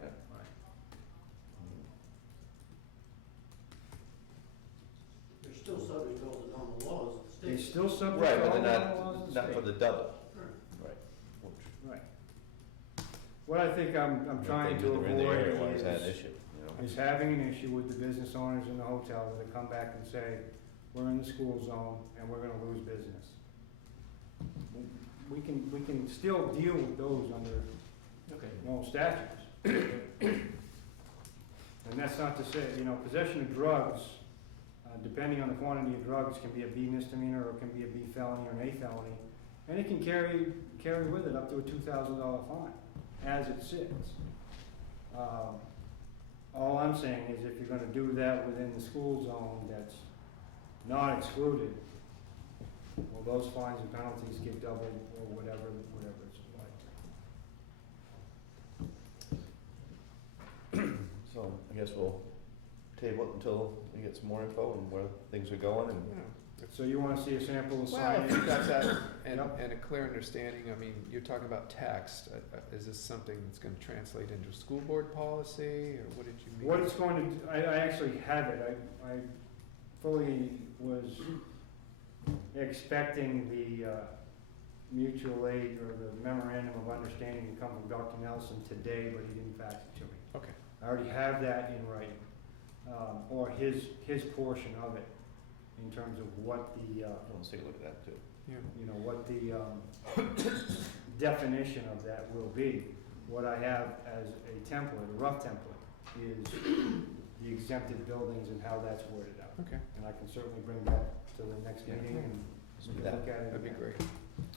They're still subject to all the normal laws of the They're state. still subject Right, to but all they're the laws of the not for state. the double. Right. Right. What I think I'm trying to If they're in the area, why avoid is that an issue, is having an issue with the business owners in the hotel that come back and say, we're in the school zone and we're gonna lose business. We can still deal with those under statutes. And that's not to say, possession of drugs, depending on the quantity of drugs, can be a B misdemeanor or it can be a B felony or an A felony. And it can carry with it up to a $2,000 fine, as it sits. All I'm saying is if you're gonna do that within the school zone that's not excluded, well, those fines and penalties get doubled or whatever it's like. guess we'll table it until we get some more info and where things are going and. So you wanna see a sample of Well, if you signage? got that and, Yep. and a clear understanding, I mean, you're talking about text, is this something that's gonna translate into school board policy, or what did you mean? What it's going to, I actually have it, I fully was expecting the mutual aid or the memorandum of understanding to come from Dr. Nelson today, but he didn't fax it to me. Okay. I already have that in writing, or his portion of it, in terms of what the, Let's take a look at that too. Yeah. you know, what the definition of that will be. What I have as a template, a rough template, is the exempted buildings and how that's worded out. Okay, And I can certainly bring that to the next Yeah. meeting and Let's we do can that. look at it. that'd be again. great.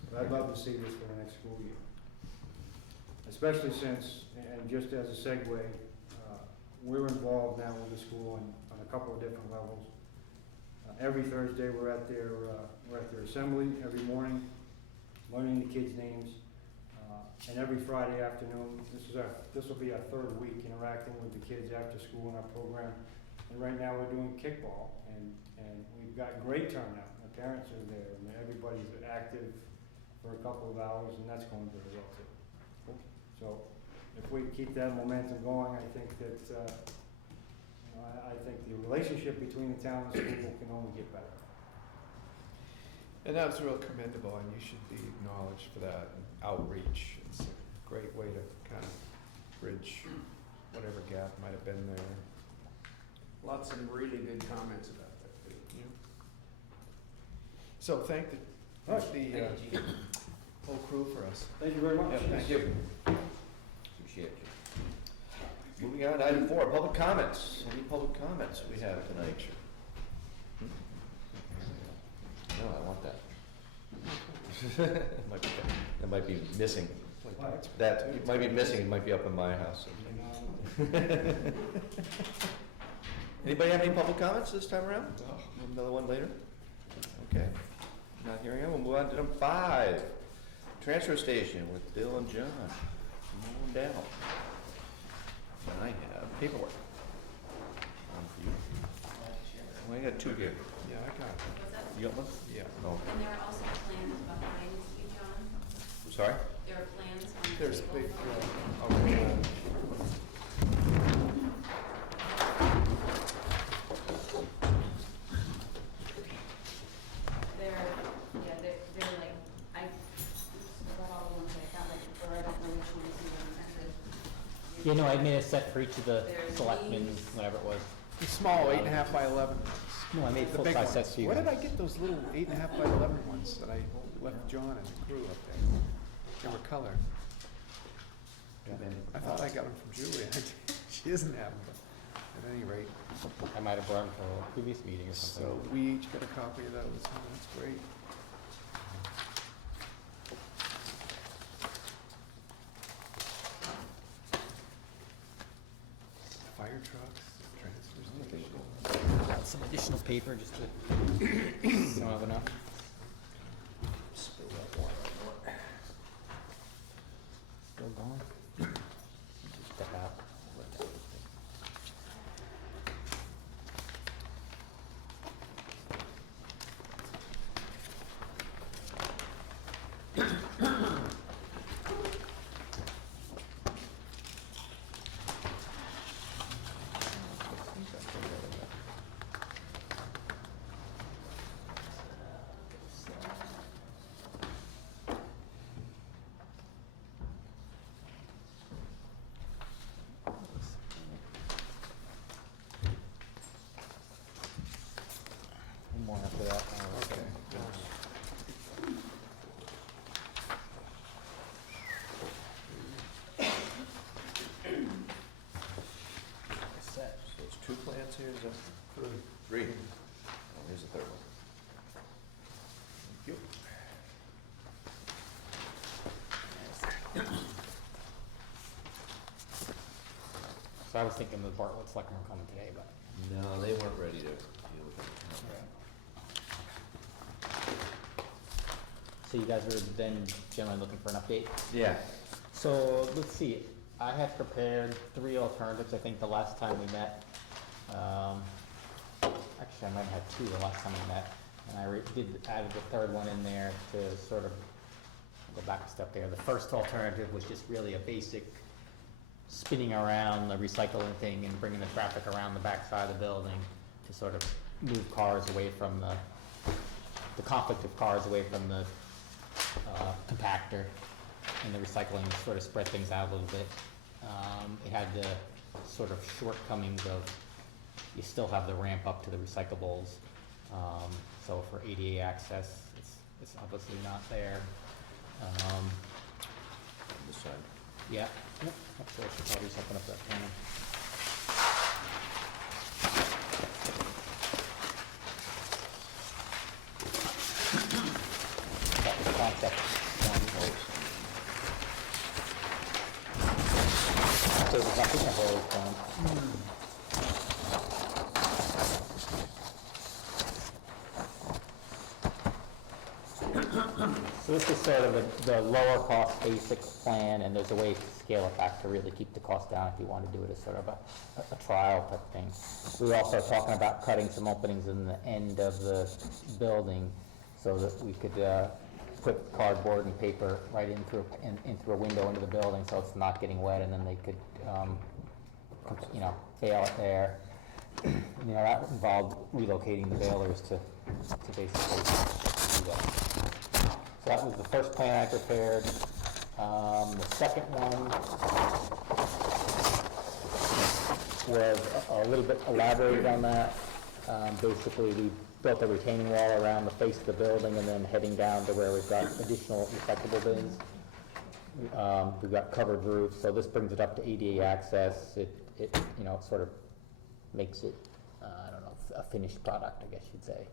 But I'd love to see this for the next school year. Especially since, and just as a segue, we're involved now with the school on a couple of different levels. Every Thursday, we're at their assembly every morning, learning the kids' names. And every Friday afternoon, this will be our third week interacting with the kids after school in our program. And right now, we're doing kickball, and we've got great turnout. The parents are there, and everybody's active for a couple of hours, and that's going very well too. So if we keep that momentum going, I think that, I think the relationship between the town and the school can only get better. And that was real commendable, and you should be acknowledged for that and outreach. It's a great way to kind of bridge whatever gap might have been there. Lots of really good comments about that too. Yeah. So thank the whole crew for us. Thank you very much. Yeah, thank you. Appreciate you. Moving on to item 4, public comments. Any public comments we have tonight? No, I want that. That might be missing. That, it might be missing, it might be up in my house. Anybody have any public comments this time around? Another one later? Okay. Not hearing it, we'll move on to number 5. Transfer station with Bill and John. Come on down. And I have paperwork. For you. Oh, I got 2 here. Yeah, I got it. What's that? You got one? Yeah. No. And there are also plans behind you, John. Sorry? There are plans on the There's table. big, They're like, I got all the ones I got, like, or I don't know which ones you want. Yeah, no, I made a set for each of the There's selectmen, these. whatever it was. the small 8.5 by 11 ones. No, I made The big full-size ones. sets for you. Where did I get those little 8.5 by 11 ones that I left John and the crew up there? They were colored. I thought I got them from Julia. She doesn't have them, but at any rate. I might have brought them for a previous meeting or So something. we each got a copy of those. Oh, that's great. Fire trucks, transfer station. Got some additional paper just to, don't have enough. Spill that water. Still going? Just step out. One more after that. Okay. Set. So it's 2 plans here, is that? 3. Oh, here's the third one. Thank you. So I was thinking the Bartlett selectmen were coming today, but. No, they weren't ready to deal with it. So you guys were then generally looking for an update? Yeah. So let's see, I had prepared 3 alternatives, I think, the last time we met. Actually, I might have had 2 the last time we met, and added the third one in there to sort of go back a step there. The first alternative was just really a basic spinning around the recycling thing and bringing the traffic around the backside of the building to sort of move cars away from the conflict of cars away from the compactor and the recycling, to sort of spread things out a little bit. It had the sort of shortcomings of, you still have the ramp up to the recyclables. So for ADA access, it's obviously not there. This side. Yeah, yep, actually, I should probably just open up that panel. That was concept one. So there's nothing to hold from. So this is sort of the lower cost basic plan, and there's a way to scale it back to really keep the cost down if you want to do it as sort of a trial type thing. We were also talking about cutting some openings in the end of the building so that we could put cardboard and paper right in through a window into the building so it's not getting wet, and then they could, bail it there. That involved relocating the bailers to basically do that. So that was the first plan I prepared. The second one was a little bit elaborated on that. Basically, we built a retaining wall around the face of the building and then heading down to where we've got additional recyclable bins. We've got covered roofs, so this brings it up to ADA access. It sort of makes it, a finished product, I guess you'd say.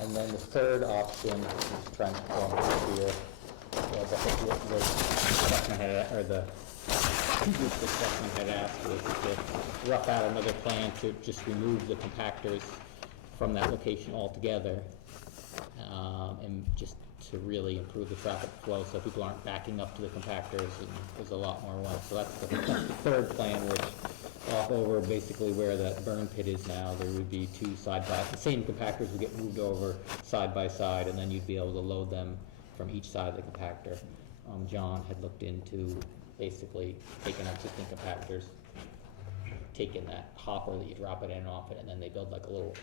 And then the third option, I'm just trying to form it here, was the Selectmen had asked was to rough out another plan to just remove the compactors from that location altogether, and just to really improve the traffic flow so people aren't backing up to the compactors and there's a lot more room. So that's the third plan, which off over basically where that burn pit is now, there would be 2 the same compactors would get moved over side by side, and then you'd be able to load them from each side of the compactor. John had looked into basically taking existing compactors, taking that hopper that you drop it in and off it, and then they build like a little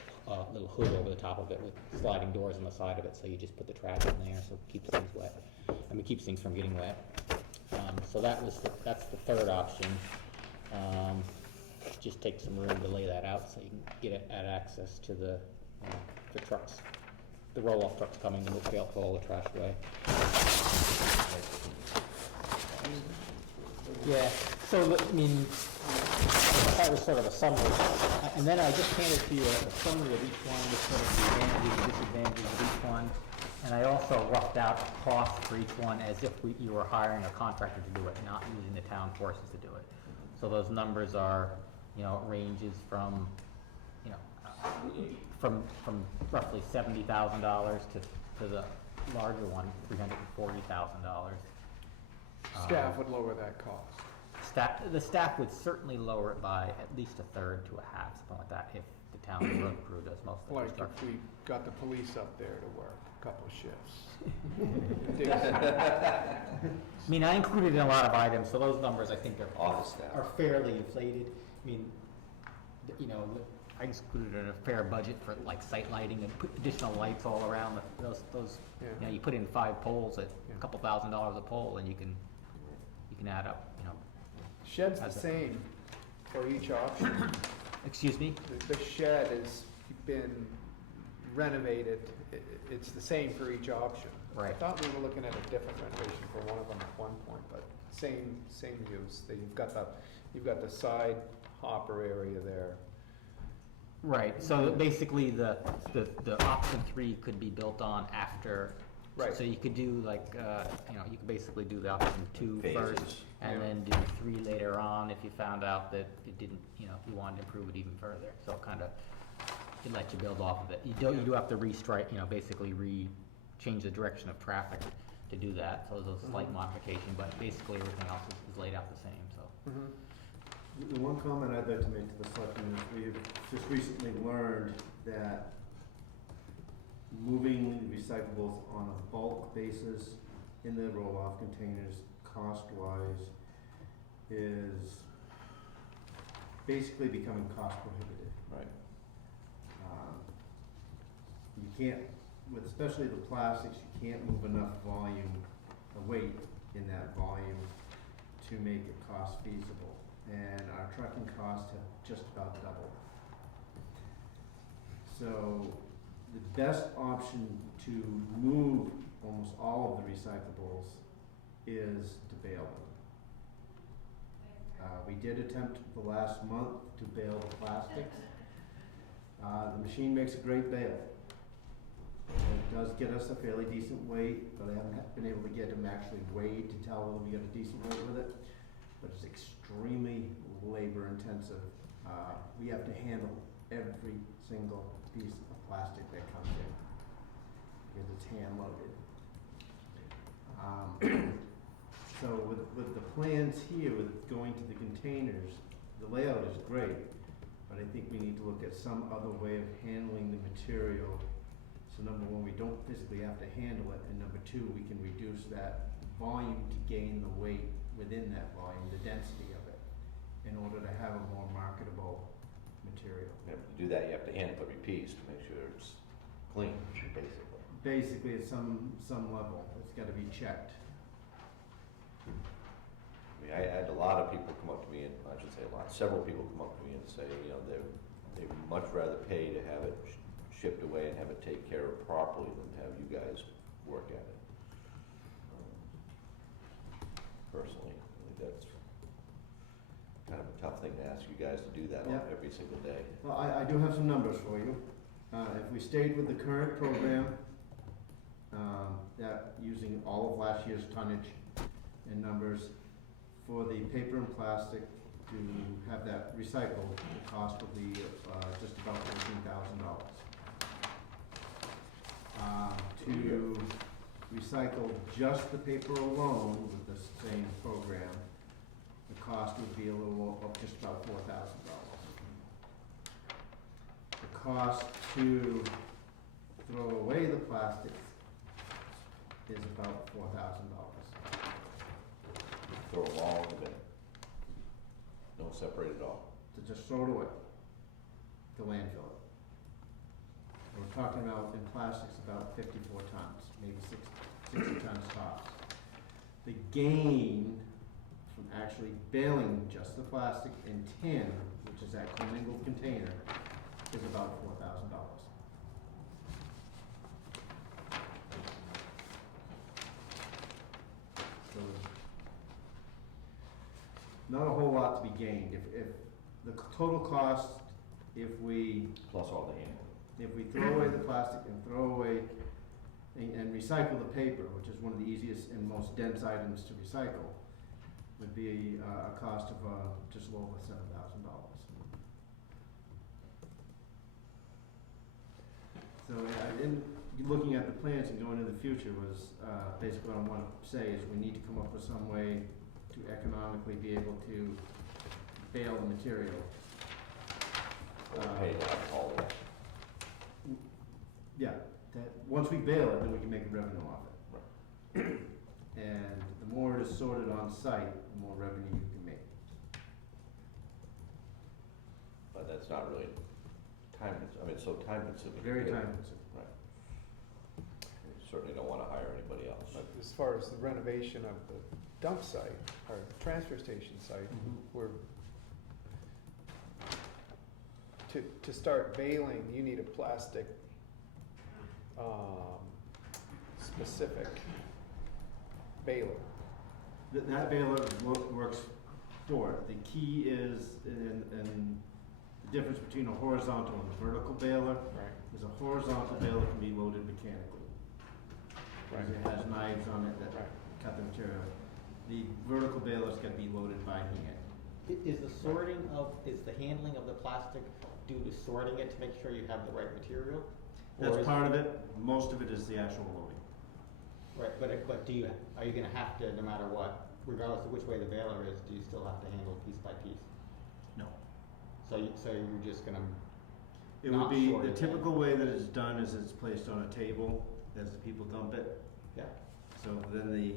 hood over the top of it with sliding doors on the side of it, so you just put the trash in there, so it keeps things wet. Keeps things from getting wet. So that's the third option. Just take some room to lay that out so you can get access to the trucks, the roll-off trucks coming to pull all the trash away. Yeah, so that was sort of a summary, and then I just handed to you a summary of each one with sort of the advantages and disadvantages of each one, and I also roughed out costs for each one as if you were hiring a contractor to do it, not using the town forces to do it. So those numbers are, it ranges from, from roughly $70,000 to the larger one, $340,000. Staff would lower that cost. The staff would certainly lower it by at least a third to a half, something like that, if the town road crew does most of the Like construction. if we got the police up there to work a couple of shifts. I included in a lot of items, so those numbers I think Office staff. are fairly inflated. I included in a fair budget for like site lighting and put additional lights all around those. Yeah. You put in 5 poles at Yeah. a couple $1,000s a pole, and you can add up. Shed's the As a- same for each option. Excuse me. The shed has been renovated. It's the same for each option. I Right. thought we were looking at a different renovation for one of them at one point, but same use. You've got the side hopper area there. Right. So basically, the option 3 could be built on after. Right. So you could do like you could basically do the option 2 first, Phases. and Yeah. then do 3 later on if you found out that it didn't, if you wanted to improve it even further. So it lets you build off of it. You do have to restrike, basically change the direction of traffic to do that, so there's a slight modification, but basically everything else is laid out the same, so. The one comment I'd like to make to the selectmen is we have just recently learned that moving recyclables on a bulk basis in the roll-off containers, cost-wise, is basically becoming cost prohibitive. Right. You can't, with especially the plastics, you can't move enough volume, weight in that volume to make it cost feasible. And our trucking costs have just about doubled. So the best option to move almost all of the recyclables is to bale them. We did attempt the last month to bale the plastics. The machine makes a great bale. It does get us a fairly decent weight, but I haven't been able to get them actually weighed to tell whether we got a decent weight with it. But it's extremely labor intensive. We have to handle every single piece of plastic that comes in because it's hand loaded. So with the plans here, with going to the containers, the layout is great, but I think we need to look at some other way of handling the material. So number one, we don't physically have to handle it, and number two, we can reduce that volume to gain the weight within that volume, the density of it, in order to have a more marketable material. And to do that, you have to handle every piece to make sure it's clean, basically. Basically, at some level, it's gotta be checked. I mean, I had a lot of people come up to me, and I should say a lot, several people come up to me and say, you know, they'd much rather pay to have it shipped away and have it taken care of properly than have you guys work at it. Personally, I think that's kind of a tough thing to ask you guys to do that on Yeah. every single day. Well, I do have some numbers for you. If we stayed with the current program, that using all of last year's tonnage and numbers, for the paper and plastic to have that recycled, the cost would be just about $14,000. To recycle just the paper alone with the same program, the cost would be a little, just about $4,000. The cost to throw away the plastics is about $4,000. Throw them all in the bin. Don't separate it all. To just throw it away, to landfill it. We're talking about, in plastics, about 54 tons, maybe 60 tons tops. The gain from actually baling just the plastic in tin, which is that commingled container, is about $4,000. So not a whole lot to be gained. If the total cost, if we Plus all the handling. if we throw away the plastic and throw away and recycle the paper, which is one of the easiest and most dense items to recycle, would be a cost of just low over $7,000. So in looking at the plans and going into the future was basically what I want to say is we need to come up with some way to economically be able to bale the material. Or pay to have all of it. Yeah, that, once we bale it, then we can make a revenue off it. Right. And the more it is sorted on site, the more revenue you can make. But that's not really time, I mean, it's so time consuming. Very time consuming. Right. We certainly don't wanna hire anybody else. But as far as the renovation of the dump site, or transfer station site, we're, to start baling, you need a plastic, specific baler. That baler works for it. The key is, in the difference between a horizontal and a vertical baler, Right. is a horizontal baler can be loaded mechanically. Right. Because it has knives on it that Right. cut the material. The vertical baler's gotta be loaded by hand. Is the sorting of, is the handling of the plastic due to sorting it to make sure you have the right material? Or That's is- part of it. Most of it is the actual loading. Right, but do you, are you gonna have to, no matter what, regardless of which way the baler is, do you still have to handle piece by piece? No. So you're just gonna, It would Not be, sure the yet. typical way that it's done is it's placed on a table as the people dump it. yeah, So then the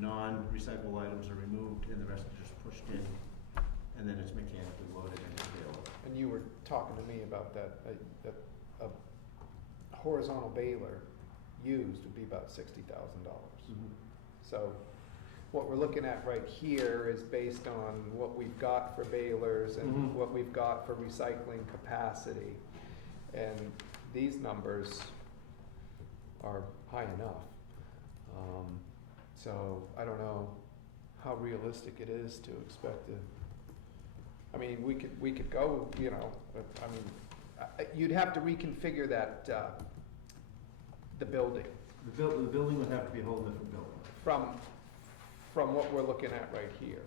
non-recyclable items are removed and the rest are just pushed in, and then it's mechanically loaded into the baler. And you were talking to me about that, a horizontal baler used would be about $60,000. So what we're looking at right here is based on what we've got for balers and Mhm. what we've got for recycling capacity. And these numbers are high enough. So I don't know how realistic it is to expect to, I mean, we could go, you know, I mean, you'd have to reconfigure that, the building The building would have to be a whole different building. from what we're looking at right here,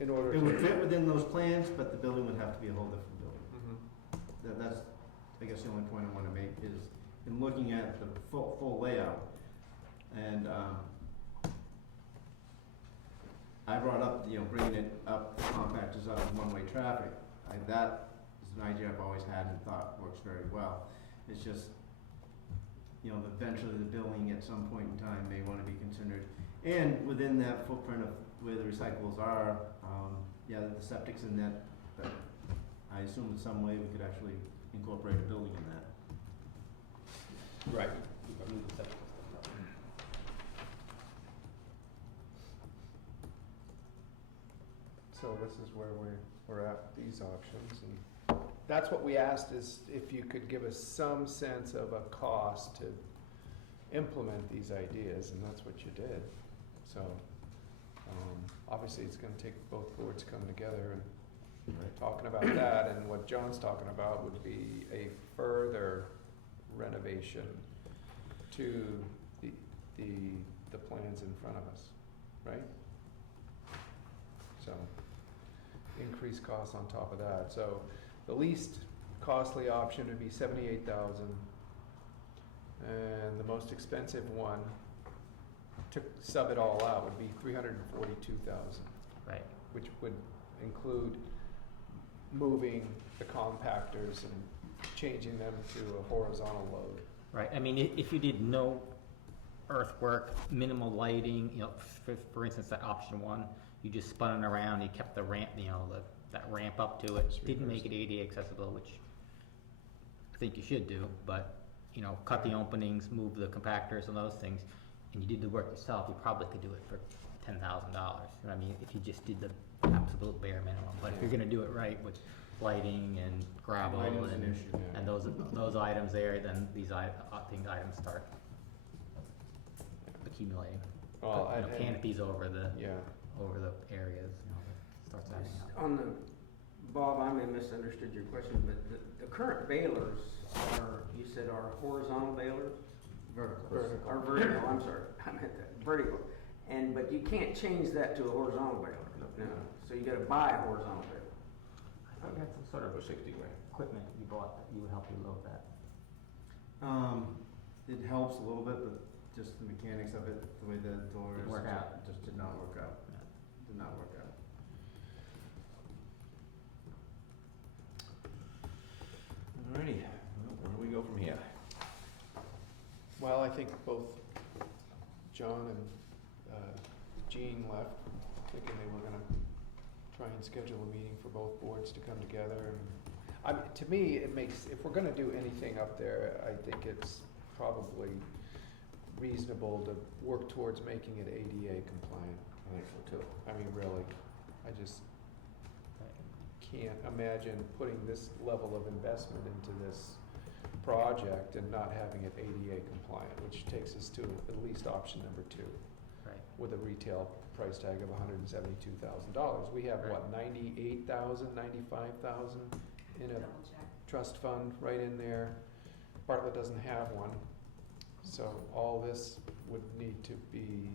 in order to. It would fit within those plans, but the building would have to be a whole different building. Mhm. That's, I guess the only point I wanna make is, in looking at the full layout, and, I brought up, you know, bringing it up, compactors up in one-way traffic. That is an idea I've always had and thought works very well. It's just, you know, eventually the building at some point in time may wanna be considered. And within that footprint of where the recyclables are, yeah, the septic's in that, but I assume in some way we could actually incorporate a building in that. right. You can move the septic system up. So this is where we're at, these options, and that's what we asked, is if you could give us some sense of a cost to implement these ideas, and that's what you did. So, obviously, it's gonna take both boards coming together and talking about that, and what John's talking about would be a further renovation to the plans in front of us, right? So, increased costs on top of that, so the least costly option would be $78,000. And the most expensive one, to sub it all out, would be $342,000, Right. which would include moving the compactors and changing them to a horizontal load. Right, I mean, if you did no earthwork, minimal lighting, you know, for instance, that option one, you just spun it around, you kept the ramp, you know, that ramp up to it, Just didn't reversed make it ADA accessible, which I think you should do, but, you know, cut the openings, move the compactors and those things, and you did the work yourself, you probably could do it for $10,000. You know what I mean, if you just did the absolute bare minimum, but if you're gonna do it right with lighting and gravel Lighting's an and, issue. and those items there, then these items start accumulating. Well, You know, canopies over the Yeah, areas, you know, it starts adding up. On the, Bob, I may have misunderstood your question, but the current balers are, you said are horizontal balers? Vertical. Or vertical, I'm sorry, I meant that, vertical. But you can't change that to a horizontal baler? No. So you gotta buy a horizontal baler? I thought you had some sort of For 60 grand. equipment you bought that you would help you load that. It helps a little bit, but just the mechanics of it, the way the door is. Didn't work out. Just did not work out. Yeah. Did not work out. Alrighty, well, where do we go from here? well, I think both John and Jean left, thinking they were gonna try and schedule a meeting for both boards to come together. And to me, it makes, if we're gonna do anything up there, I think it's probably reasonable to work towards making it ADA compliant. I think so too. I mean, really, I just can't imagine putting this level of investment into this project and not having it ADA compliant, which takes us to at least option number 2. Right. With a retail price tag of $172,000. We have, what, 98,000, 95,000 in a Double check. trust fund right in there. Bartlett doesn't have one. So all this would need to be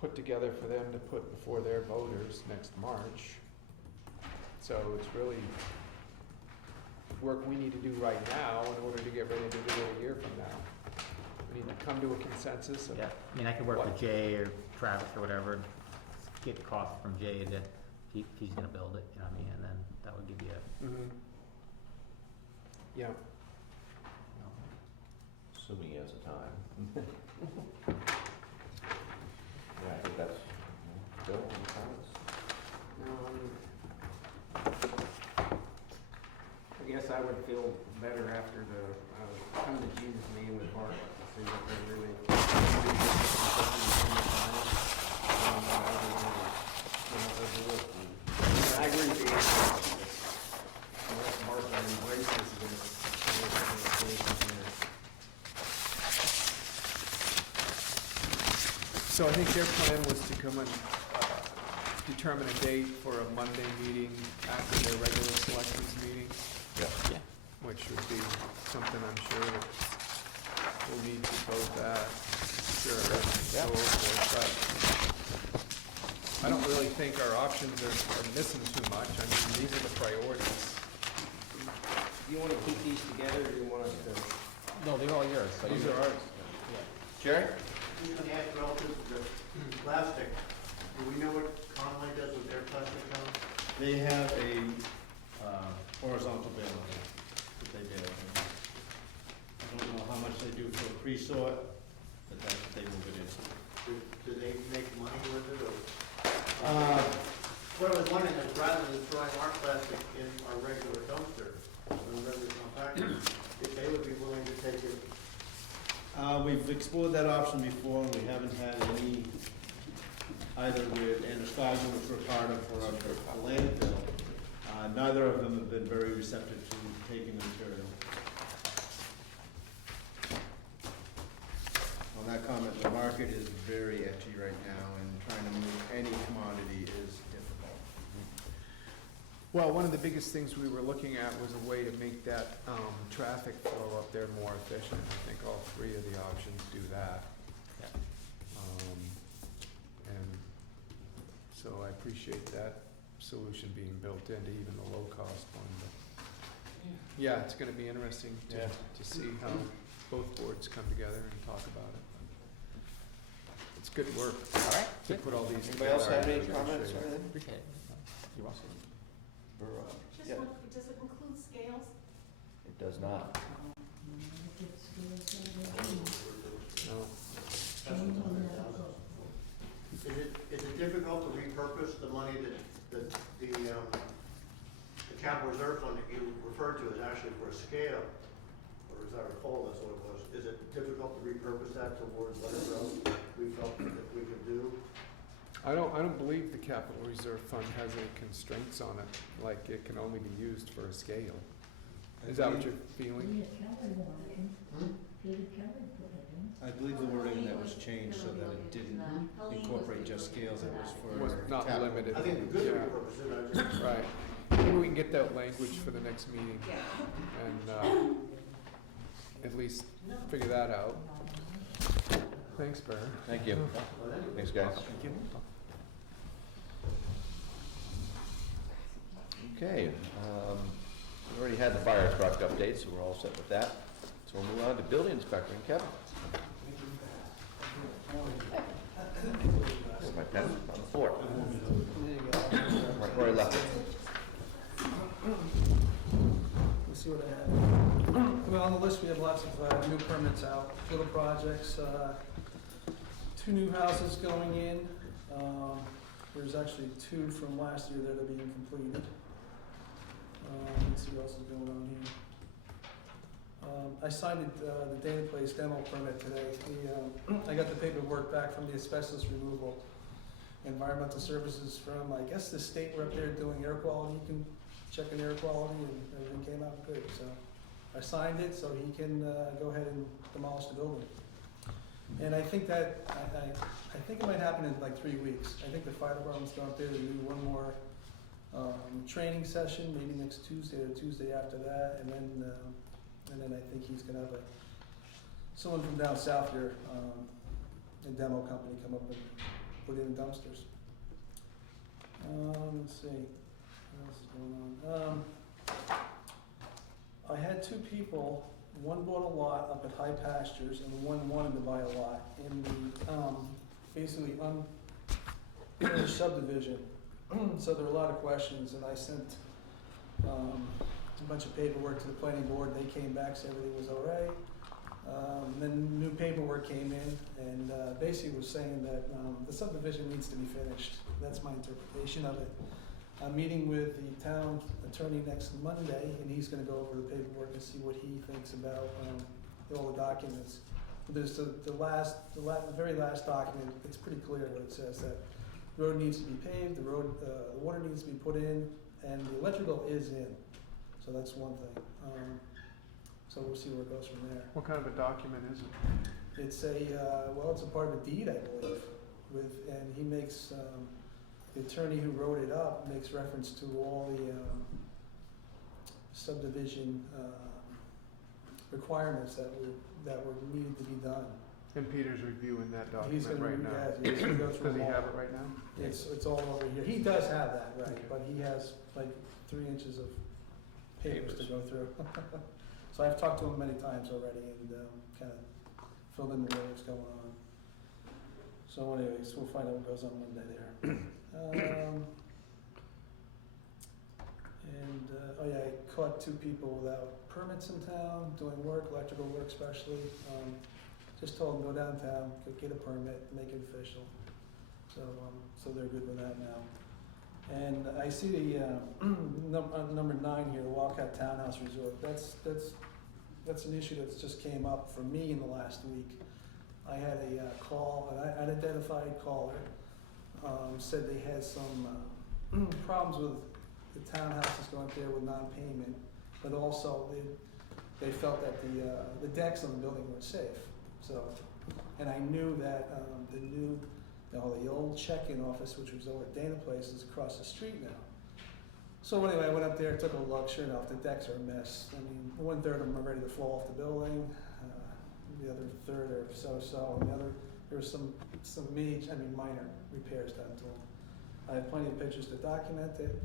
put together for them to put before their voters next March. So it's really work we need to do right now in order to get ready to do it a year from now. I mean, come to a consensus of. Yeah, I mean, I could work What? with Jay or Travis or whatever, and get the cost from Jay that he's gonna build it, you know what I mean, and then that would give you a, Mhm. Yeah, you know, Assuming he has the time. Yeah, I think that's, Bill, any comments? I guess I would feel better after the, come to Jesus meeting with Bart, to see what they really. I agree with you. Unless Bart embraces this. so I think their plan was to come and determine a date for a Monday meeting after their regular selectmen's meeting, Yeah. which would be something I'm sure that we'll need to vote that, sure, Yeah. go over, but I don't really think our options are missing too much. I mean, these are the priorities. Do you wanna keep these together, or do you want us to? no, they're all yours, so These you. are ours. Jerry? Just gonna ask relative to the plastic, do we know what Conway does with their plastic now? They have a horizontal bale that they do. I don't know how much they do for a pre-sort, but that's what they move it into. Do they make money with it, or? What I was wondering is, rather than throwing our plastic in our regular dumpster, or regular compactor, if they would be willing to take it. We've explored that option before, and we haven't had any, either with Anastasio, which we're part of, or a landfill. Neither of them have been very receptive to taking the material. On that comment, the market is very edgy right now, and trying to move any commodity is difficult. Well, one of the biggest things we were looking at was a way to make that traffic flow up there more efficient. I think all three of the options do that. Yeah. And so I appreciate that solution being built into even the low-cost one. But yeah, it's gonna be interesting to see how both boards come together and talk about it. It's good work All right, to good. put all these Anybody else together. have I any really comments or appreciate it. anything? Appreciate it. You're welcome. Just Yeah. one, does it include scales? It does not. No. Is it difficult to repurpose the money that the capital reserve fund that you referred to is actually for a scale? Or as I recall, that's what it was. Is it difficult to repurpose that towards whatever else we felt that we could do? I don't believe the capital reserve fund has any constraints on it, like it can only be used for a scale. Is that what you're feeling? I believe the wording that was changed so that it didn't incorporate just scales, it was for Was not capital. limited. I think we could Yeah. repurpose it, I just. Right. Maybe we can get that language for the next meeting and at least figure that out. Thanks, Barry. Thank you. Thanks, guys. Thank you. Okay, we already had the fire truck update, so we're all set with that. So we'll move on to building inspector and Kevin. Here's my pen on the floor. Right where I left it. Let's see what I have. Well, on the list, we have lots of new permits out, little projects, 2 new houses going in. There's actually 2 from last year that are being completed. Let's see what else is going on here. I signed the Dana Place demo permit today. I got the paperwork back from the asbestos removal. Environmental services from, I guess, the state were up there doing air quality. You can check in air quality and everything came out good. So I signed it so he can go ahead and demolish the building. And I think that, I think it might happen in like 3 weeks. I think the fire department's going up there to do one more training session, maybe next Tuesday or Tuesday after that, and then I think he's gonna have someone from down south here, a demo company, come up and put in dumpsters. Let's see, what else is going on? I had 2 people one bought a lot up at High Pastures and one wanted to buy a lot in the, basically unfinished subdivision. So there were a lot of questions, and I sent, a bunch of paperwork to the planning board. They came back, said everything was all right. Then new paperwork came in, and basically was saying that the subdivision needs to be finished. That's my interpretation of it. I'm meeting with the town attorney next Monday, and he's gonna go over the paperwork and see what he thinks about all the documents. There's the very last document, it's pretty clear what it says, that road needs to be paved, the water needs to be put in, and the electrical is in. So that's one thing. So we'll see where it goes from there. What kind of a document is it? It's it's a part of a deed, I believe, and he makes, the attorney who wrote it up makes reference to all the subdivision requirements that were needed to be done. And Peter's reviewing that He's document gonna, right now. yeah, he's gonna go through Does he them all. have it right now? It's all over here. He does have that, right, Okay. but he has like 3 inches of papers to Papers. go through. So I've talked to him many times already and kind of filled in what was going on. So anyways, we'll find out what goes on Monday there. I caught 2 people without permits in town, doing work, electrical work especially. Just told them, go downtown, go get a permit, make it official. So they're good with that now. And I see the number 9 here, the Wildcat Townhouse Resort. That's an issue that's just came up for me in the last week. I had a call, an unidentified caller, said they had some problems with the townhouses going up there with non-payment, but also they felt that the decks on the building weren't safe. So, and I knew that the old check-in office, which was over at Dana Place, is across the street now. So anyway, I went up there, took a look. Sure enough, the decks are a mess. I mean, 1/3 of them are ready to fall off the building. The other third are so-so, and there was some minor repairs done to them. I have plenty of pictures to document it.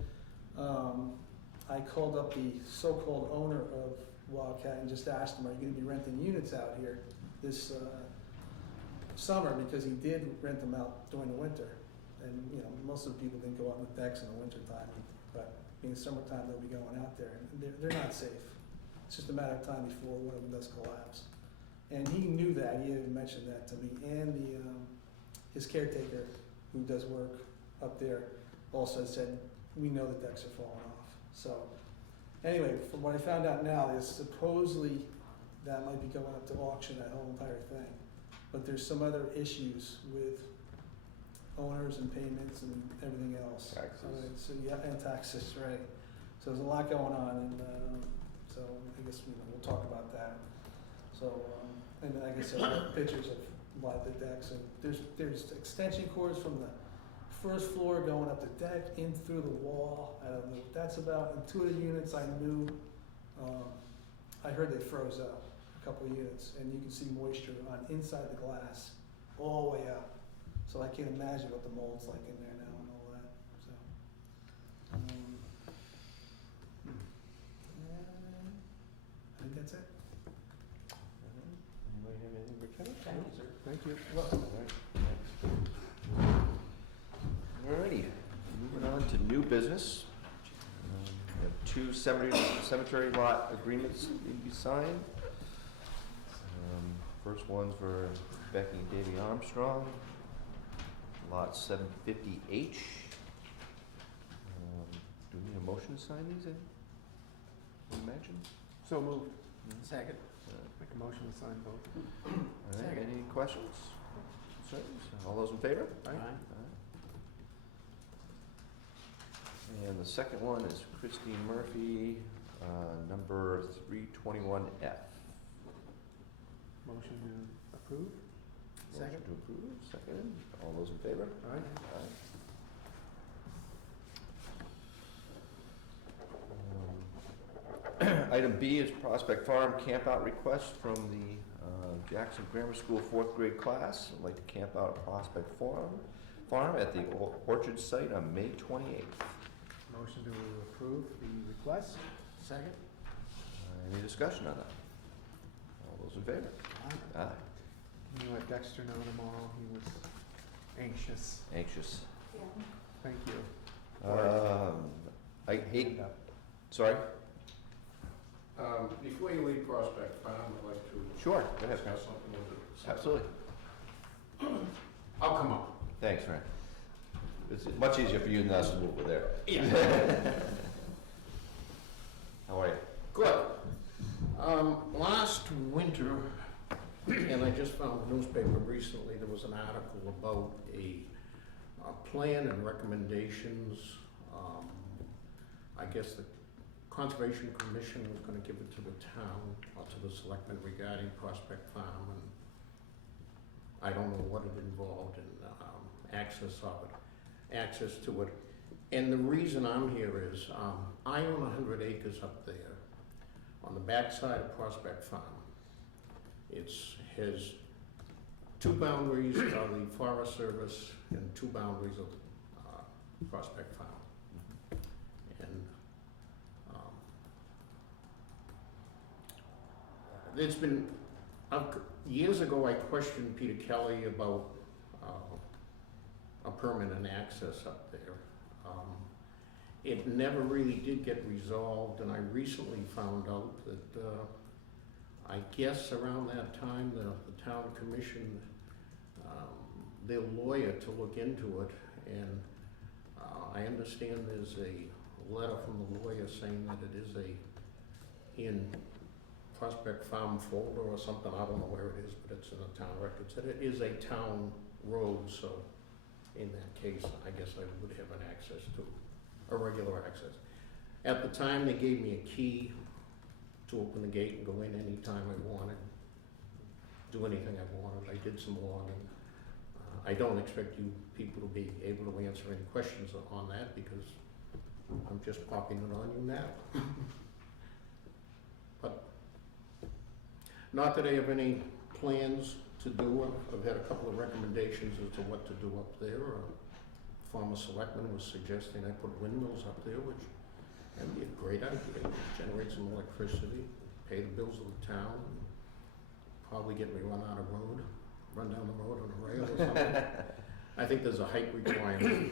I called up the so-called owner of Wildcat and just asked him, are you gonna be renting units out here this summer? Because he did rent them out during the winter. And, most of the people didn't go out on the decks in the winter time, but being summertime, they'll be going out there, and they're not safe. It's just a matter of time before one of them does collapse. And he knew that, he even mentioned that to me, and his caretaker, who does work up there, also said, we know the decks are falling off. So, anyway, from what I found out now is supposedly that might be going up to auction, that whole entire thing. But there's some other issues with owners and payments and everything else. Taxes. So yeah, and taxes, right. So there's a lot going on, and so I guess we'll talk about that. So, and like I said, I have pictures of a lot of the decks, and there's extension cords from the first floor going up the deck in through the wall. I don't know what that's about. And 2 of the units I knew, I heard they froze up, a couple of units, and you can see moisture on inside the glass all the way up. So I can't imagine what the mold's like in there now and all that. So, I think that's it. Anybody have anything for Kevin? Thank you. Alrighty, moving on to new business. We have 2 cemetery lot agreements that need to be signed. First one's for Becky and Davy Armstrong, lot 750H. Do we need a motion to sign these in? Imagine. So moved. Second. Make a motion to sign both. All right, Second. any questions? Concerns? All those in favor? Aye. And the second one is Christine Murphy, number 321F. Motion to approve? Motion to approve, second. All those in favor? Aye. Item B is Prospect Farm campout request from the Jackson Grammar School 4th grade class. I'd like to camp out at Prospect Farm at the Orchard site on May 28th. Motion to approve the request? Second. Any discussion on that? Those in favor? Aye. You let Dexter know tomorrow, he was anxious. Anxious. Thank you. I hate, Hand up. sorry? Before you leave Prospect Farm, I'd like to Sure, go ahead. discuss something with you. Absolutely. I'll come up. Thanks, Frank. It's much easier for you than us to move over there. How are you? Good. Last winter, and I just found a newspaper recently, there was an article about a plan and recommendations. I guess the Conservation Commission was gonna give it to the town, or to the selectmen regarding Prospect Farm, and I don't know what it involved in, access to it. And the reason I'm here is, I own 100 acres up there on the backside of Prospect Farm. Has two boundaries of the Forest Service and two boundaries of Prospect Farm. And it's been, years ago I questioned Peter Kelly about a permanent access up there. It never really did get resolved, and I recently found out that I guess around that time, the town commissioned their lawyer to look into it, and I understand there's a letter from the lawyer saying that it is in Prospect Farm folder or something, I don't know where it is, but it's in the town records, that it is a town road, so in that case, I guess I would have an access to, a regular access. At the time, they gave me a key to open the gate and go in anytime I wanted, do anything I wanted. I did some logging. I don't expect you people to be able to answer any questions on that because I'm just popping it on you now. But not that I have any plans to do. I've had a couple of recommendations as to what to do up there. Former selectman was suggesting I put windmills up there, which would be a great idea. Generate some electricity, pay the bills of the town, and probably get me run down the road on a rail or something. I think there's a height requirement.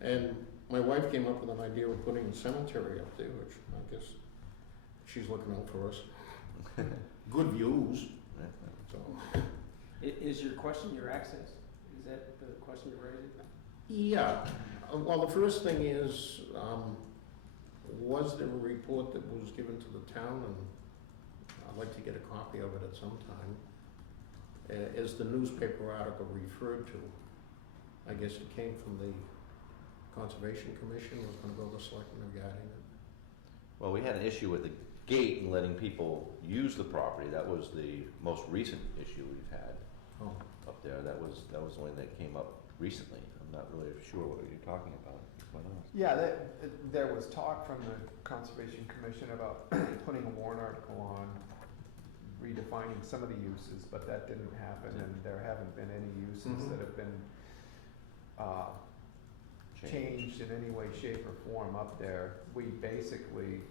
And my wife came up with an idea of putting a cemetery up there, which I guess she's looking out for us. Good views. So. Is your question your access? Is that the question you're raising? Yeah. Well, the first thing is, was there a report that was given to the town? And I'd like to get a copy of it at some time. As the newspaper article referred to, I guess it came from the Conservation Commission, was gonna go to the selectmen regarding it. Well, we had an issue with the gate and letting people use the property. That was the most recent issue we've had up there. That was the one that came up recently. I'm not really sure what you're talking about. Why not? Yeah, there was talk from the Conservation Commission about putting a warrant article on redefining some of the uses, but that didn't happen, and there haven't been any uses that have been changed in any way, shape, or form up there. We basically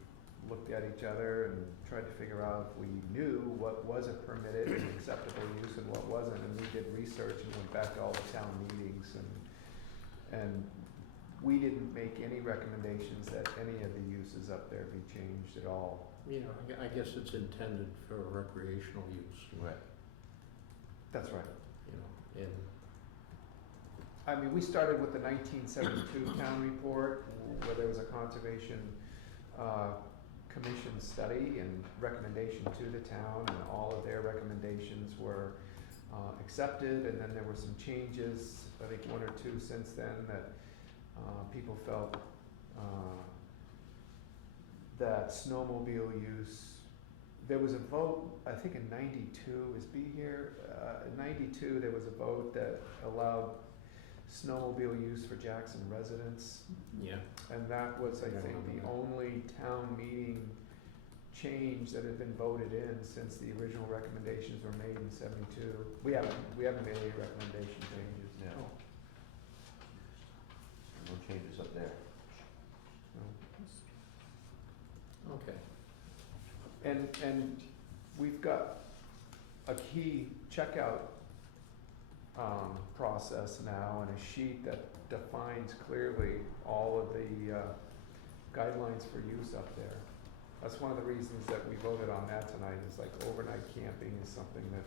looked at each other and tried to figure out if we knew what was a permitted and acceptable use and what wasn't, and we did research and went back to all the town meetings, and we didn't make any recommendations that any of the uses up there be changed at all. You know, I guess it's intended for recreational use. Right. That's right. You know, and I mean, we started with the 1972 town report, where there was a conservation commission study and recommendation to the town, and all of their recommendations were accepted, and then there were some changes, I think one or two since then, that people felt that snowmobile use, there was a vote, I think in 92, is B here, in 92 there was a vote that allowed snowmobile use for Jackson residents. yeah. And that was, I think, the only town meeting change that had been voted in since the original recommendations were made in '72. We haven't made any recommendation changes. Yeah. No changes up there. So, Okay. and we've got a key checkout process now and a sheet that defines clearly all of the guidelines for use up there. That's one of the reasons that we voted on that tonight, is like overnight camping is something that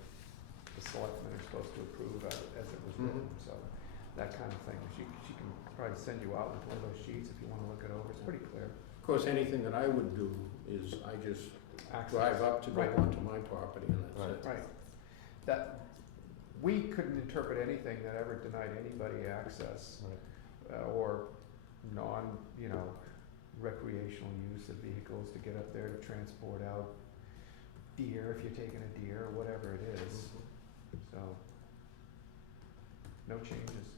the selectmen are supposed to approve as it was written, so that kind of thing. She can probably send you out with one of those sheets if you wanna look it over, it's pretty clear. Of course, anything that I would do is I just drive up to go Right. onto my property and that's it. Right. That, we couldn't interpret anything that ever denied anybody access, or non, recreational use of vehicles to get up there to transport out deer, if you're taking a deer, or whatever it is. So, no changes.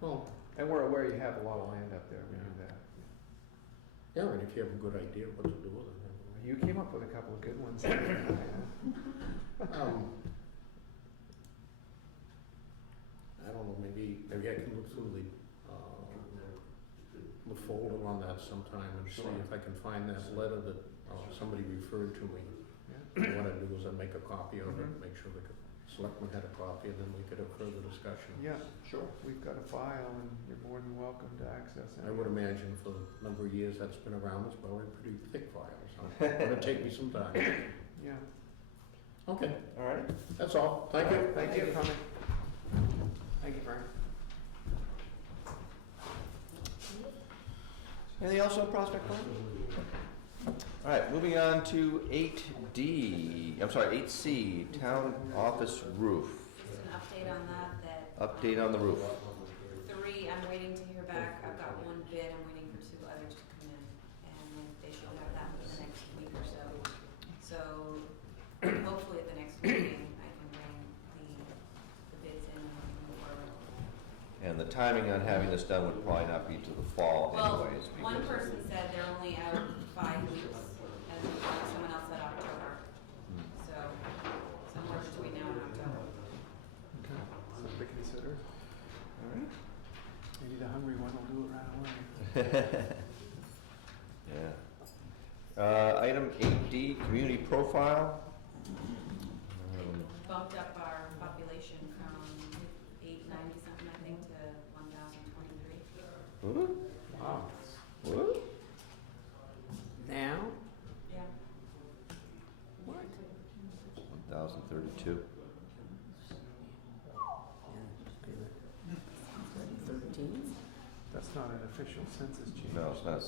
Well, And we're aware you have a lot of land up there, we knew that. yeah, and if you have a good idea what to do with it. You came up with a couple of good ones. I don't know, maybe I can look through the folder on that sometime and see if I can find that letter that somebody referred to me. Yeah. What I do is I make a copy of it, make sure the selectmen had a copy, and then we could have further discussion. Yeah, sure. We've got a file and you're more than welcome to access it. I would imagine for the number of years that's been around, it's probably a pretty thick file, so it'll take me some time. Yeah. Okay, All right. that's all. Thank you. Thank you for coming. Thank you, Frank. Anything else on Prospect Park? All right, moving on to 8C, Town Office Roof. Just an update on that, Update on the roof. 3, I'm waiting to hear back. I've got 1 bid, I'm waiting for 2 others to come in, and they should have that within the next week or so. So hopefully at the next meeting, I can bring the bids in and move forward. And the timing on having this done would probably not be to the fall Well, anyways. one because- person said they're only out 5 weeks, and someone else said October. So somewhere between now and October. Okay, something to consider. All right. Maybe the hungry one will do it right away. Yeah. Item 8D, community profile. Bumped up our population from 890 something, I think, to 1,023. Woo, Wow. woo. Now? Yeah. 1,032. 13? That's not an official census change. No, it's not.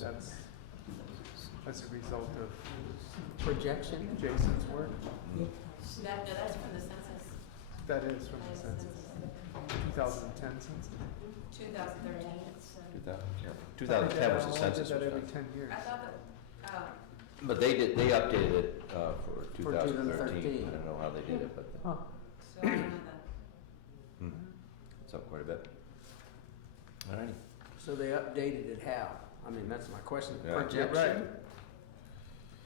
That's a result of Projection? Jason's work. That's from the census, That is from the census. 2010 census. 2013. 2010 was the census. They did that was every done. 10 years. I thought that, oh, But they updated it for 2013. 2013. I don't know how they did it, but Huh. so I don't know that. it's up quite a bit. All righty. So they updated it how? I mean, that's my question. Yeah. Projection? Right.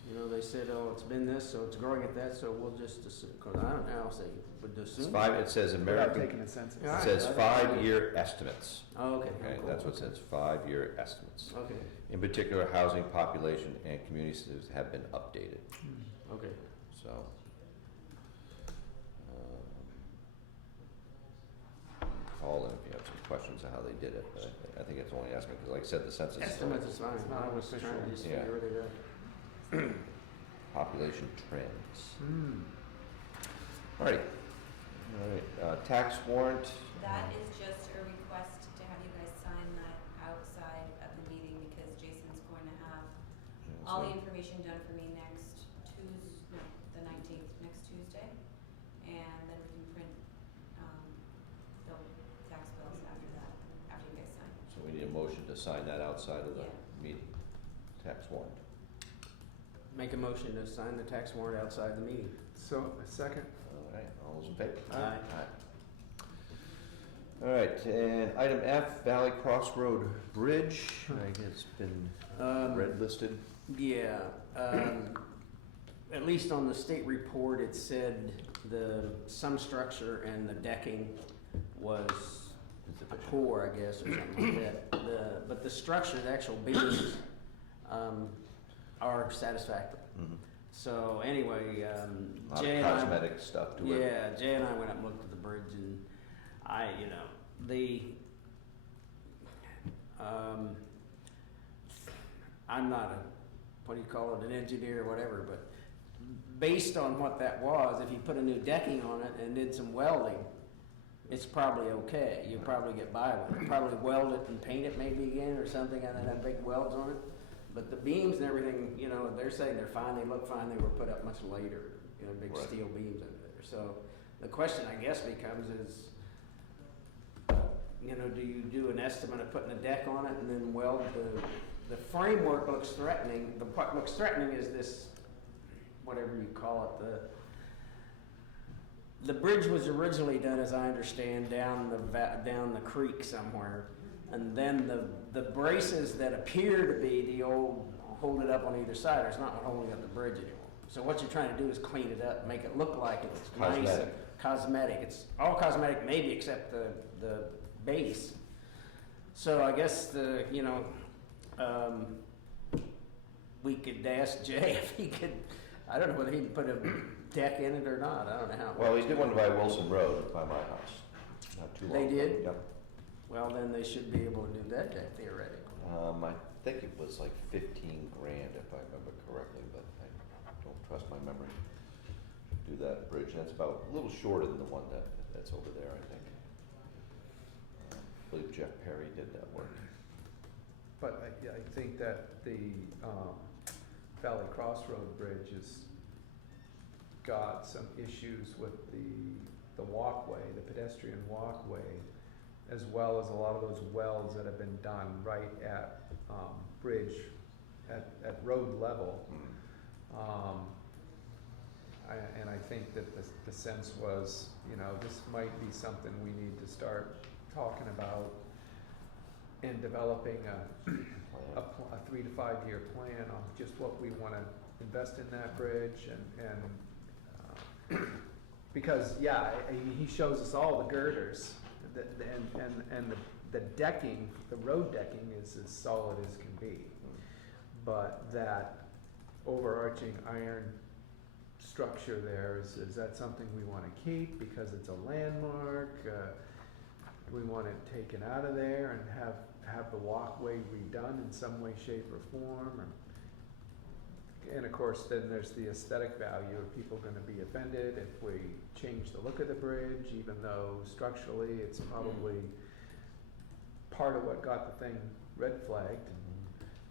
You know, they said, oh, it's been this, so it's growing at that, so we'll just assume, because I don't know how else they would It's assume. it says Without American, taking a census. Yeah. it says 5-year estimates. Oh, okay. Okay, cool. that's what it says, 5-year estimates. Okay, In particular, housing, population, and community services have been updated, okay. so. Call in if you have some questions on how they did it, but I think it's only estimate, because like I said, the census. Estimates is fine. It's not I was trying official. to just Yeah. figure it out. Population trends. Hmm. Alrighty. Alright, tax warrant. That is just a request to have you guys sign that outside of the meeting, because Jason's going to have all the information done for me next Tuesday, the 19th, next Tuesday. And then we can print, the tax bills after that, after you guys sign. So we need a motion to sign that outside of the Yeah. meeting, tax warrant. Make a motion to sign the tax warrant outside the meeting. So, a second. Alright, all those in favor? Aye. Alright, and item F, Valley Crossroad Bridge, I guess it's been red listed. Yeah, at least on the state report, it said some structure and the decking was poor, I guess, or something like that. But the structure, the actual beams, are satisfactory. So anyway, A lot Jay of and I. cosmetic stuff to it. Yeah, Jay and I went up and looked at the bridge, and I'm not what do you call it, an engineer or whatever, but based on what that was, if you put a new decking on it and did some welding, it's probably okay. You'll probably get by with it. Probably weld it and paint it maybe again or something, and then have big welds on it. But the beams and everything, they're saying they're fine, they look fine, they were put up much later, big Right. steel beams under there. So the question, I guess, becomes is, do you do an estimate of putting a deck on it and then weld the framework looks threatening. What looks threatening is this, whatever you call it, the bridge was originally done, as I understand, down the creek somewhere, and then the braces that appear to be the old hold it up on either side is not holding up the bridge anymore. So what you're trying to do is clean it up, make it look like it's nice and cosmetic. It's all cosmetic, maybe except the base. So I guess we could ask Jay if he could. I don't know whether he can put a deck in it or not. I don't know how. Well, he did one by Wilson Road by my house, not too long They ago. did? Yep. Well, then they should be able to do that deck theoretically. I think it was like 15 grand if I remember correctly, but I don't trust my memory to do that bridge. That's about a little shorter than the one that's over there, I think. I believe Jeff Perry did that work. But I think that the Valley Crossroad Bridge has got some issues with the walkway, the pedestrian walkway, as well as a lot of those welds that have been done right at bridge, at road level. And I think that the sense was, this might be something we need to start talking about and developing a 3 to 5 year plan on just what we want to invest in that bridge and because he shows us all the girders and the decking, the road decking is as solid as can be, but that overarching iron structure there, is that something we want to keep because it's a landmark? Do we want it taken out of there and have the walkway redone in some way, shape, or form? And of course, then there's the aesthetic value. Are people going to be offended if we change the look of the bridge, even though structurally it's probably part of what got the thing red flagged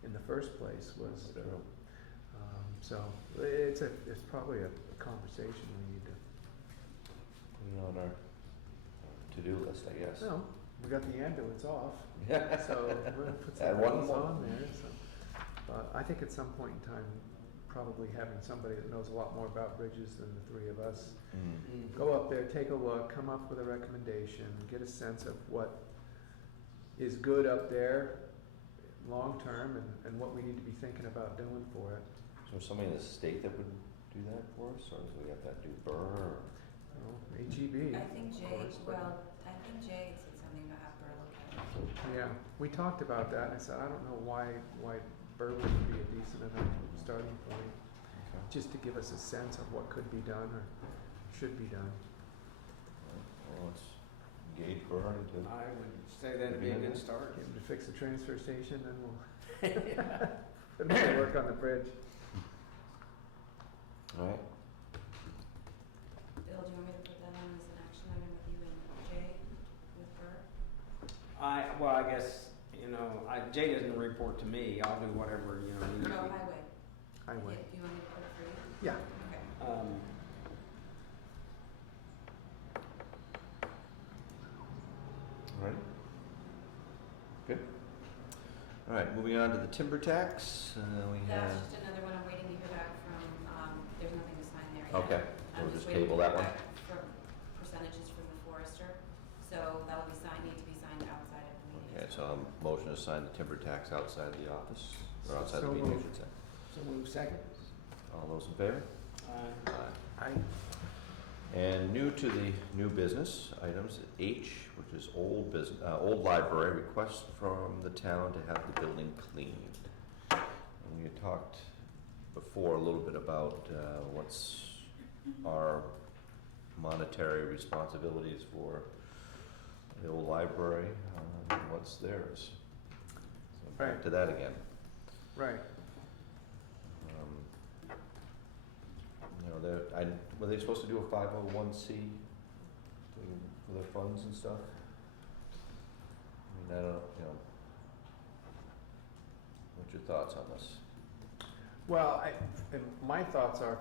in the first place was. So it's probably a conversation we need to. Put it on our to-do list, I guess. No, we got the ambulance off, Yeah. so we'll put Add some one things more. on there. So. But I think at some point in time, probably having somebody that knows a lot more about bridges than the three of us, go up there, take a look, come up with a recommendation, get a sense of what is good up there long-term and what we need to be thinking about doing for it. Is there somebody in the state that would do that for us, or do we have to do Burr? HEB. I think Jay, course, but- I think Jay said something about have Burr look at it. Yeah, we talked about that, and I said, I don't know why Burr wouldn't be a decent enough starting point, just to give us a sense of what could be done or should be done. Well, let's engage Burr into. I would say that'd be a good start. Get him to fix the transfer station, then we'll put him to work on the bridge. All right. Bill, do you want me to put that on as an action item with you and Jay, with Burr? I guess, Jay doesn't report to me. I'll do whatever, needs to No, be. Highway. Do you want me to put it for you? Yeah. Okay. All right. Good. All right, moving on to the timber tax. We have. That's just another one I'm waiting to hear back from, there's nothing to sign there yet. Okay, I'm we'll just waiting to table hear that one. back from percentages from the forester, so that will be signed, need to be signed outside of the meeting. Okay, so motion to sign the timber tax outside the office, or outside the So meeting, I moved. should say. So move second. All those in favor? Aye. I And new to the new business items, H, which is old business, old library, request from the town to have the building cleaned. And we had talked before a little bit about what's our monetary responsibilities for the old library, and what's theirs. So back Right. to that again. Right. You know, were they supposed to do a 501c for their funds and stuff? I mean, I don't, you know, what's your thoughts on this? Well, and my thoughts are,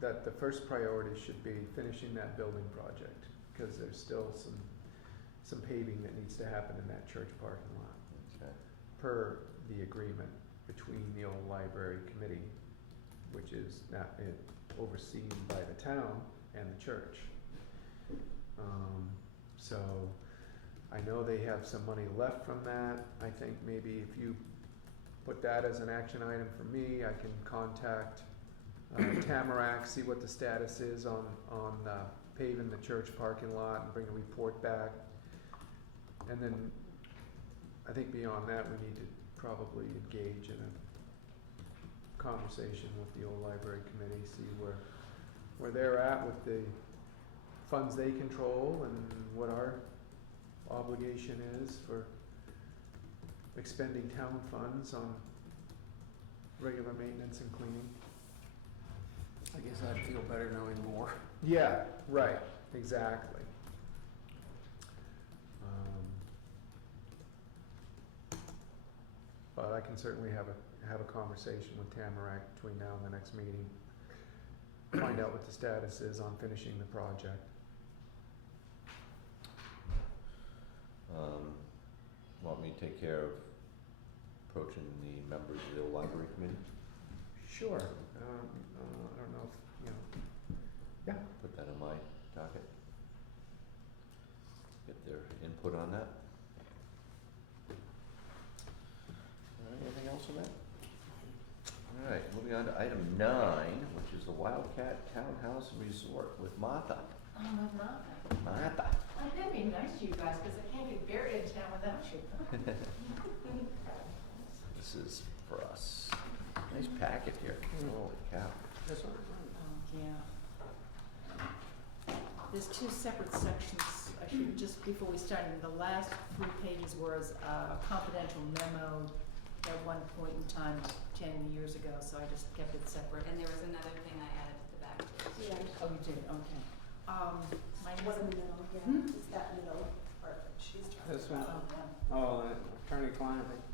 that the first priority should be finishing that building project, because there's still some paving that needs to happen in that church parking lot, Okay. per the agreement between the old library committee, which is now overseen by the town and the church. So I know they have some money left from that. I think maybe if you put that as an action item for me, I can contact Tamarack, see what the status is on paving the church parking lot and bring a report back. And then I think beyond that, we need to probably engage in a conversation with the old library committee, see where they're at with the funds they control and what our obligation is for expending town funds on regular maintenance and cleaning. I guess I'd feel better knowing more. Yeah, right, exactly. But I can certainly have a conversation with Tamarack between now and the next meeting. Find out what the status is on finishing the project. Want me to take care of approaching the members of the old library committee? Sure. I don't know if, Put that on my docket. Get their input on that. All right, anything else on that? All right, moving on to item 9, which is the Wildcat Townhouse Resort with Martha. Oh, Martha. Martha. I'm gonna be nice to you guys, because I can't get buried in town without you. This is for us. Nice packet here. Holy cow. This one? Yeah. There's 2 separate sections. I should, just before we start, the last 3 pages was a confidential memo at one point in time, 10 years ago, so I just kept it separate. And there was another thing I added to the back too. Yeah. Oh, you did, okay. My What in the husband, middle, yeah, Hmm? it's that middle part that she's talking This one? about. Oh, attorney-client thing?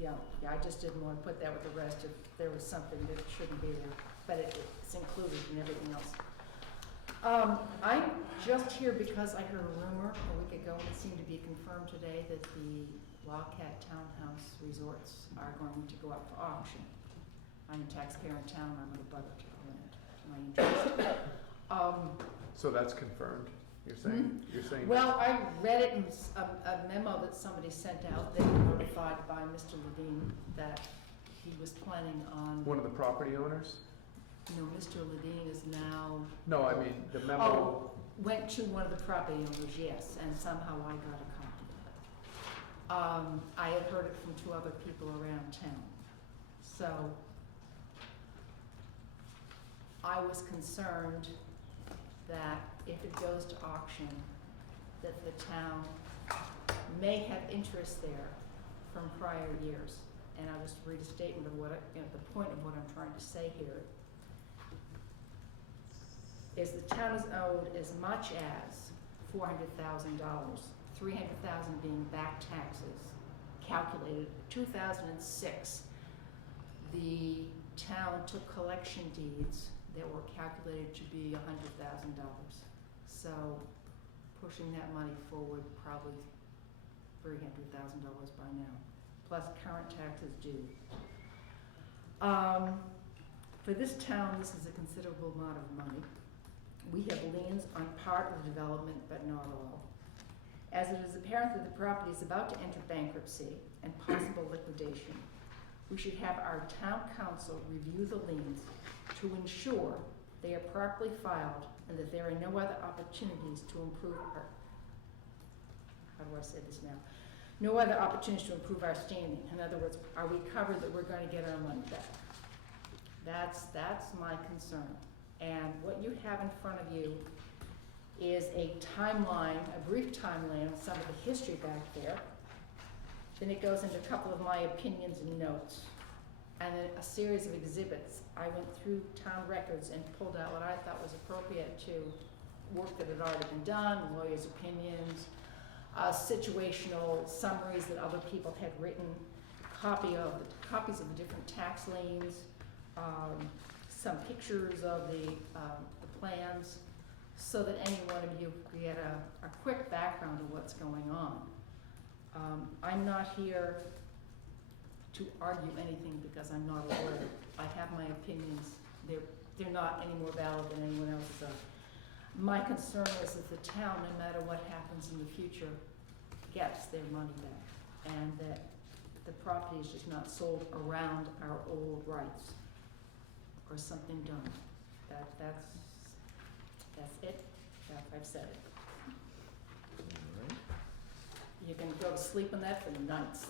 yeah, I just didn't want to put that with the rest if there was something that shouldn't be there, but it's included in everything else. I'm just here because I heard a rumor a week ago, and it seemed to be confirmed today, that the Wildcat Townhouse Resorts are going to go up for auction. I'm a taxpayer in town, I'm a butter to my interest. so that's confirmed, you're saying? You're saying? Well, I read it in a memo that somebody sent out. They were notified by Mr. Levine that he was planning on, One of the property owners? Mr. Levine is now, No, I mean, the memo, went to one of the property owners, yes, and somehow I got a copy of it. I had heard it from 2 other people around town. So I was concerned that if it goes to auction, that the town may have interest there from prior years. And I'll just read a statement of the point of what I'm trying to say here. Is the town is owed as much as $400,000, $300,000 being back taxes, calculated. 2006, the town took collection deeds that were calculated to be $100,000. So pushing that money forward, probably $300,000 by now, plus current taxes due. For this town, this is a considerable amount of money. We have liens on part of the development, but not all. As it is apparent that the property is about to enter bankruptcy and possible liquidation, we should have our town council review the liens to ensure they are properly filed and that there are no other opportunities to improve our, how do I say this now? No other opportunities to improve our standing. In other words, are we covered that we're going to get our money back? That's my concern. And what you have in front of you is a timeline, a brief timeline of some of the history back there. Then it goes into a couple of my opinions and notes. And then a series of exhibits. I went through town records and pulled out what I thought was appropriate to work that had already been done, lawyers' opinions, situational summaries that other people had written, copies of the different tax liens, some pictures of the plans, so that any one of you could get a quick background of what's going on. I'm not here to argue anything because I'm not a lawyer. I have my opinions. They're not any more valid than anyone else's. My concern is that the town, no matter what happens in the future, gets their money back, and that the property is just not sold around our old rights or something done. That's it. I've said it. You can go to sleep on that for nights.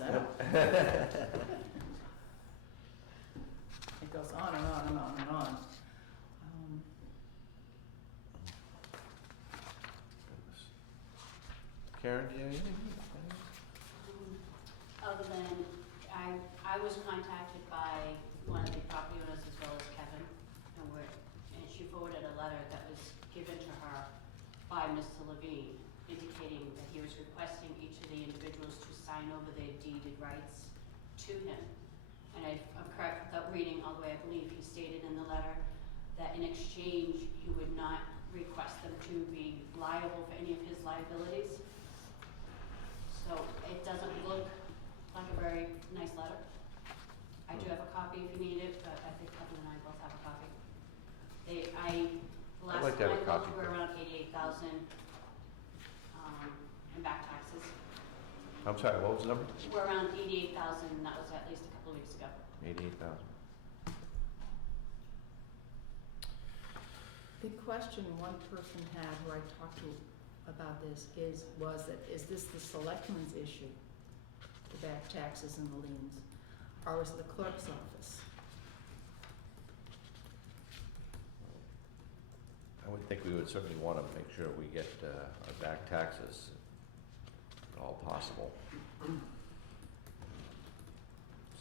It goes on and on and on and on. Karen, do you have anything? Other than, I was contacted by one of the property owners as well as Kevin, and she forwarded a letter that was given to her by Mr. Levine, indicating that he was requesting each of the individuals to sign over their deeded rights to him. And I'm correct without reading all the way, I believe he stated in the letter that in exchange, he would not request them to be liable for any of his liabilities. So it doesn't look like a very nice letter. I do have a copy if you need it, but I think Kevin and I both have a copy. Last like to have a time I copy, looked, we're but- around 88,000 in back taxes. I'm sorry, what was the number? We're around 88,000, and that was at least a couple of weeks ago. 88,000. The question one person had who I talked to about this is this the selectmen's issue, the back taxes and the liens, or is it the clerk's office? I would think we would certainly want to make sure we get our back taxes if at all possible.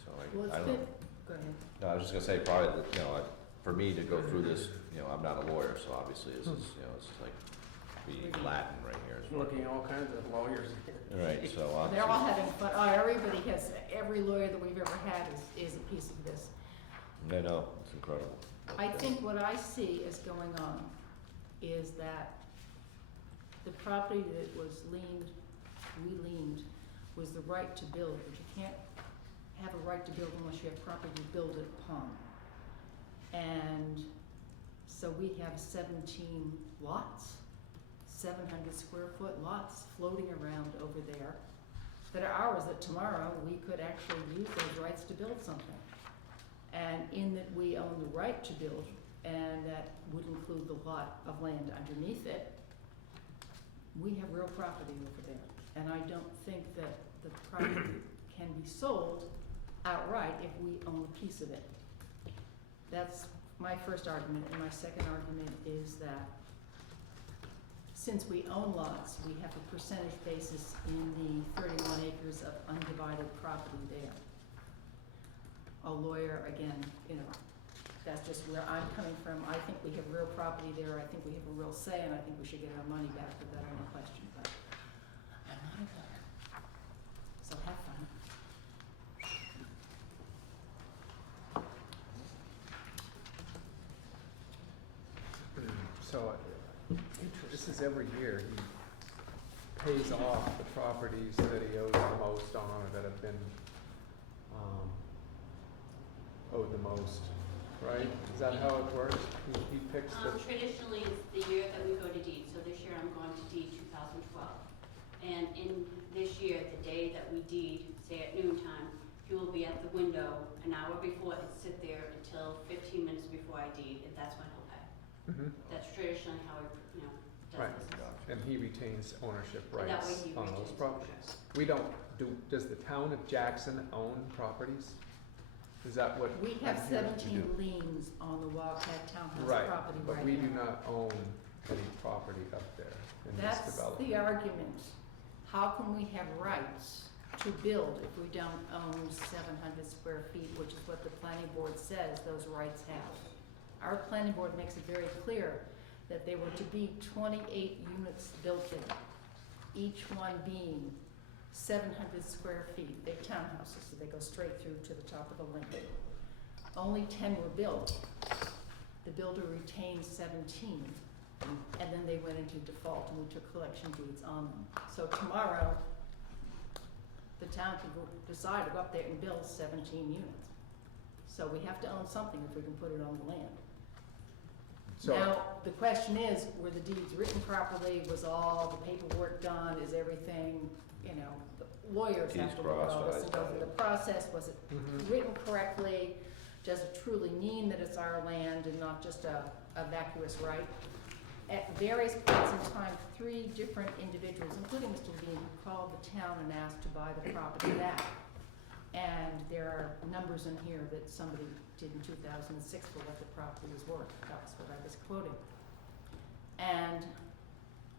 So Well, I it's don't been, know. go ahead. No, I was just gonna say probably that, for me to go through this, I'm not a lawyer, so obviously this is, it's like reading Latin right here. Looking at all kinds of lawyers. Right, so They're all obviously, having fun. Every lawyer that we've ever had is a piece of this. I know, it's incredible. I think what I see is going on is that the property that was we liened, was the right to build, but you can't have a right to build unless you have property to build it upon. And so we have 17 lots, 700 square foot lots floating around over there that are ours, that tomorrow we could actually use those rights to build something. And in that we own the right to build, and that would include the lot of land underneath it, we have real property over there. And I don't think that the property can be sold outright if we own a piece of it. That's my first argument. And my second argument is that since we own lots, we have a percentage basis in the 31 acres of undivided property there. A lawyer, again, that's just where I'm coming from. I think we have real property there. I think we have a real say, and I think we should get our money back without any question. But I'm not a lawyer, so have fun. So, this is every year, he pays off the properties that he owes the most on, or that have been, owed the most, right? Is that how it works? He picks the, Traditionally, it's the year that we go to deed, so this year I'm going to deed 2012. And in this year, the day that we deed, say at noon time, he will be at the window an hour before and sit there until 15 minutes before I deed, and that's when he'll pay. That's traditionally how he, does Right. this. and he retains ownership And that way rights he on those retains properties. We don't, does the town of Jackson own properties? Is that what? We have I'm hearing? 17 liens on the Wildcat Townhouse Right, property right now. but we do not own any property up there in this That's development. the argument. How can we have rights to build if we don't own 700 square feet, which is what the planning board says those rights have? Our planning board makes it very clear that there were to be 28 units built there, each one being 700 square feet, big townhouses, so they go straight through to the top of the link. Only 10 were built. The builder retained 17, and then they went into default and we took collection deeds on them. So tomorrow, the town can decide to go up there and build 17 units. So we have to own something if we can put it on the land. So, Now, the question is, were the deeds written properly? Was all the paperwork done? Is everything, you know, the lawyers have to look at all this and go through the process. Was it mhm. written correctly? Does it truly mean that it's our land and not just a vacuous right? At various points in time, 3 different individuals, including Mr. Levine, called the town and asked to buy the property back. And there are numbers in here that somebody did in 2006 for what the property was worth. That was what I was quoting. And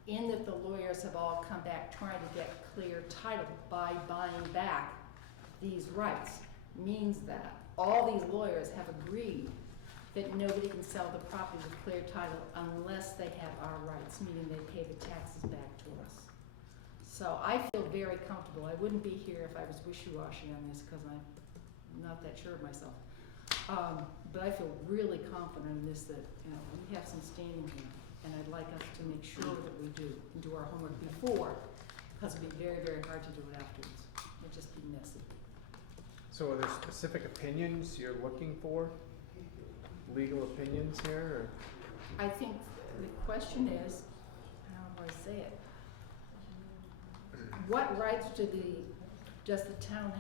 in that the lawyers have all come back trying to get clear title by buying back these rights means that all these lawyers have agreed that nobody can sell the property with clear title unless they have our rights, meaning they pay the taxes back to us. So I feel very comfortable. I wouldn't be here if I was wishy-washy on this because I'm not that sure of myself. But I feel really confident in this that, you know, we have some standing here. And I'd like us to make sure that we do and do our homework before, because it'd be very, very hard to do it afterwards. It'd just be messy. So are there specific opinions you're looking for? Legal opinions here, I think the question is, how do I say it? What rights does the town,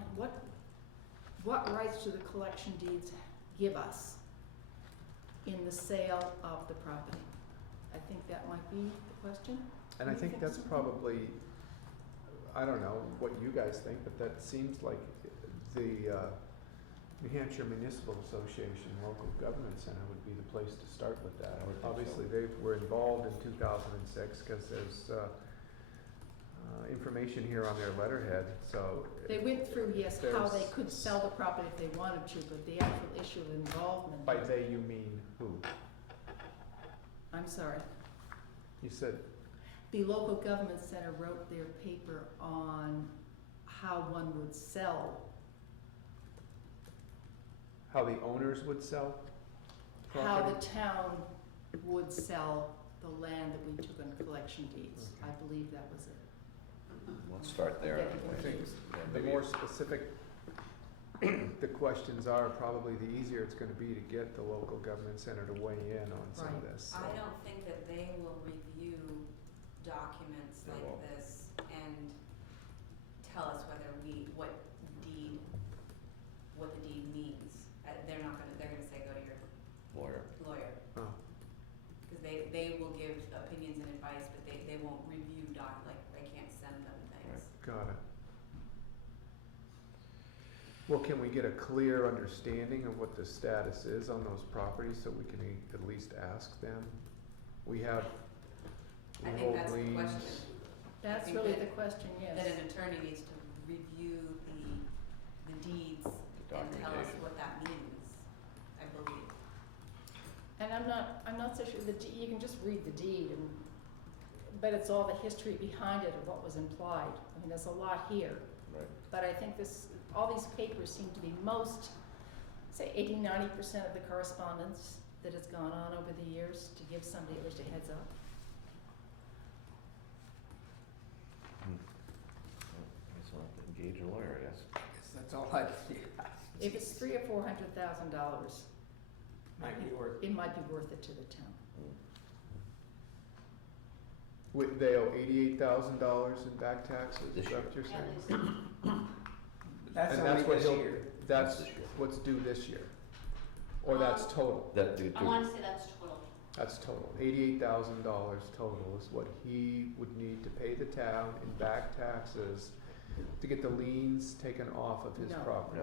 what rights do the collection deeds give us in the sale of the property? I think that might be the question. and I Do you think that's so? probably, I don't know what you guys think, but that seems like the New Hampshire Municipal Association Local Government Center would be the place to start with that. I would think so. Obviously, they were involved in 2006 because there's information here on their letterhead, so. They went through, yes, how they there's- could sell the property if they wanted to, but the actual issue of involvement. By they, you mean who? I'm sorry. You said, The local government center wrote their paper on how one would sell, how the owners would sell how property? the town would sell the land that we took on collection deeds. I believe that was it. Let's start there. I'm I getting think confused. the more specific the questions are, probably the easier it's gonna be to get the local government center to weigh in on some of Right. this. I don't think that they will review documents They like won't. this and tell us whether what the deed means. They're gonna say, go to your Lawyer. lawyer. Oh. Because they will give opinions and advice, but they won't review like, they can't send them things. Got it. Well, can we get a clear understanding of what the status is on those properties so we can at least ask them? We have I think legal that's the liens. question. That's think really that- the question, yes. That an attorney needs to review the deeds and tell us what that means, I believe. And I'm not so sure, you can just read the deed and, but it's all the history behind it of what was implied. I mean, there's a lot here. Right. But I think all these papers seem to be say 80–90% of the correspondence that has gone on over the years to give somebody at least a heads up. So I'll have to engage a lawyer, I guess. That's all I, If it's $300,000 or $400,000, might be worth. it might be worth it to the town. They owe $88,000 in back taxes, is This that what you're saying? At least, That's And only that's what this he'll- year. That's This year. what's due this year? Or that's total? That due I to, wanna say that's total. That's total. $88,000 total is what he would need to pay the town in back taxes to get the liens taken off of his No. property.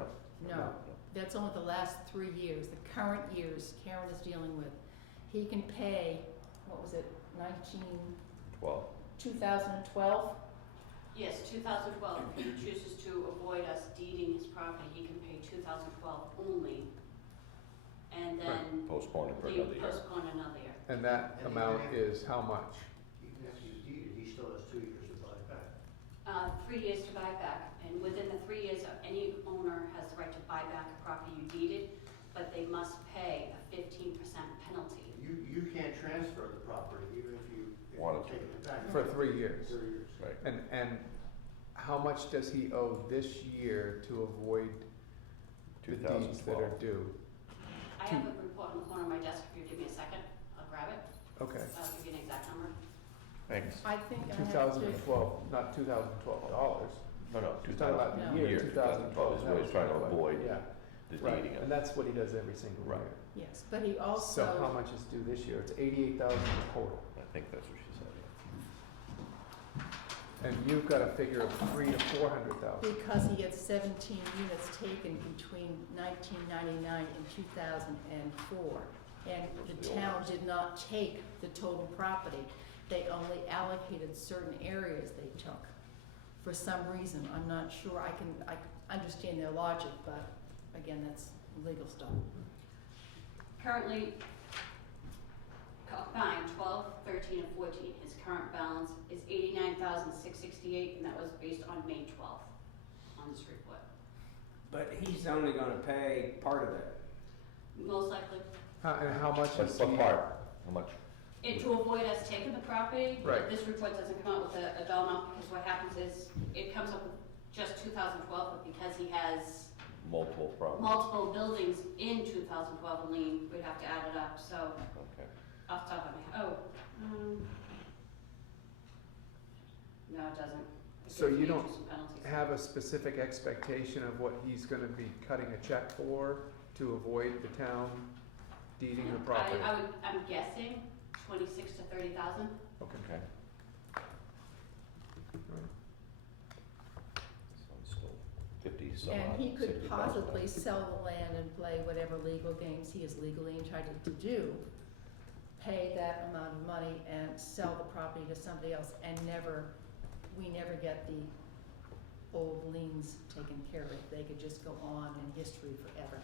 no, No, That's only the last 3 years, the current years Karen is dealing with. He can pay, what was it, 2012? Yes, 2012, if he chooses to avoid us deeding his property, he can pay 2012 only, and then Postpone it for leave- another year. postpone another year. And that And amount then- is how much? Even if he's deeded, he still has 2 years to buy it back. 3 years to buy back, and within the 3 years, any owner has the right to buy back a property you deeded, but they must pay a 15% penalty. You can't transfer the property even if you Wanted to. take it back. For 3 years. 3 years. Right. And how much does he owe this year to avoid the deeds that are 2012. due? I have a report in the corner of my desk, if you give me a second, I'll grab it, Okay, I'll give you an exact number. Thanks. I think I have to. 2012, not $2,012. No, no, He's talking about the No. year Year 2012. 2012 is what he's trying to avoid, Yeah, the right, deeding and of. that's what he does every single Right. year. Yes, but he So how also, much is due this year? It's 88,000 total. I think that's what she said, And you've got a figure of 300 to 400,000. because he had 17 units taken between 1999 and 2004, and the town did not take the total property. They only allocated certain areas they took. For some reason, I'm not sure, I understand their logic, but again, that's legal stuff. Currently, combined 12, 13, and 14, his current balance is 89,668, and that was based on May 12th on this report. But he's only gonna pay part of it. Most likely, And how much but is what he? part? How much? and to avoid us taking the property, Right. this report doesn't come out with a dollar amount, because what happens is, it comes up with just 2012, but because he has Multiple problems. multiple buildings in 2012 and lien, we'd have to add it up, so Okay. off the top of my head, no, it doesn't. It So gives you me don't interest and penalties. Have a specific expectation of what he's gonna be cutting a check for to avoid the town deeding the property? I'm guessing 26 to 30,000. Okay. Okay. Right. So it's still 50 some And odd, he could 60,000. possibly sell the land and play whatever legal games he is legally entitled to do, pay that amount of money and sell the property to somebody else, and we never get the old liens taken care of. They could just go on in history forever.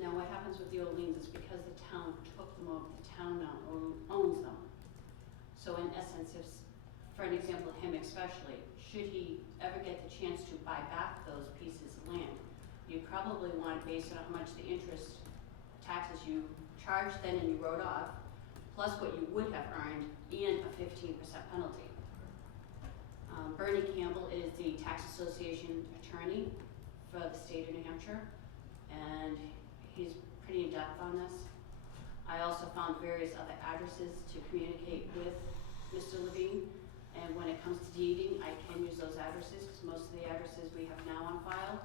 Now, what happens with the old liens is because the town took them over, the town now owns them. So in essence, if, for an example, him especially, should he ever get the chance to buy back those pieces of land, you probably want to base it on how much the interest taxes you charged then and you wrote off, plus what you would have earned, and a 15% penalty. Bernie Campbell is the Tax Association attorney for the state of New Hampshire, and he's pretty in-depth on this. I also found various other addresses to communicate with Mr. Levine, and when it comes to deeding, I can use those addresses, because most of the addresses we have now on file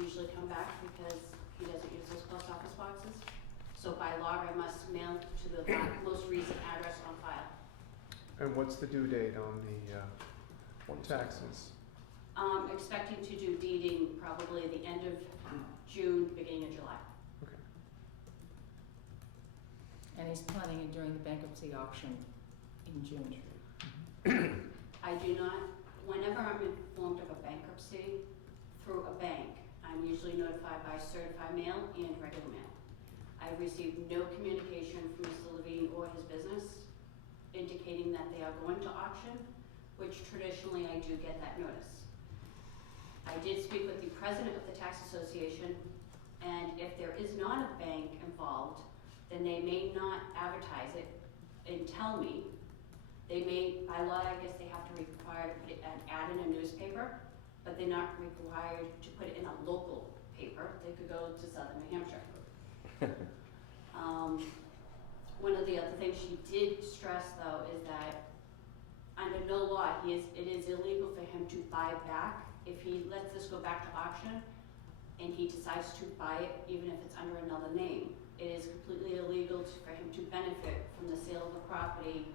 usually come back because he doesn't use those post office boxes. So by law, I must mail to the most recent address on file. And what's the due date on the taxes? Expecting to do deeding probably the end of June, beginning of July. Okay. And he's planning on doing the bankruptcy auction in June. I do not, whenever I'm informed of a bankruptcy through a bank, I'm usually notified by certified mail and regular mail. I've received no communication from Mr. Levine or his business indicating that they are going to auction, which traditionally I do get that notice. I did speak with the president of the tax association, and if there is not a bank involved, then they may not advertise it and tell me. They may, by law, I guess they have to require to put it, an ad in a newspaper, but they're not required to put it in a local paper. They could go to Southern New Hampshire. One of the other things she did stress, though, is that under no law, it is illegal for him to buy back. If he lets this go back to auction and he decides to buy it, even if it's under another name, it is completely illegal for him to benefit from the sale of the property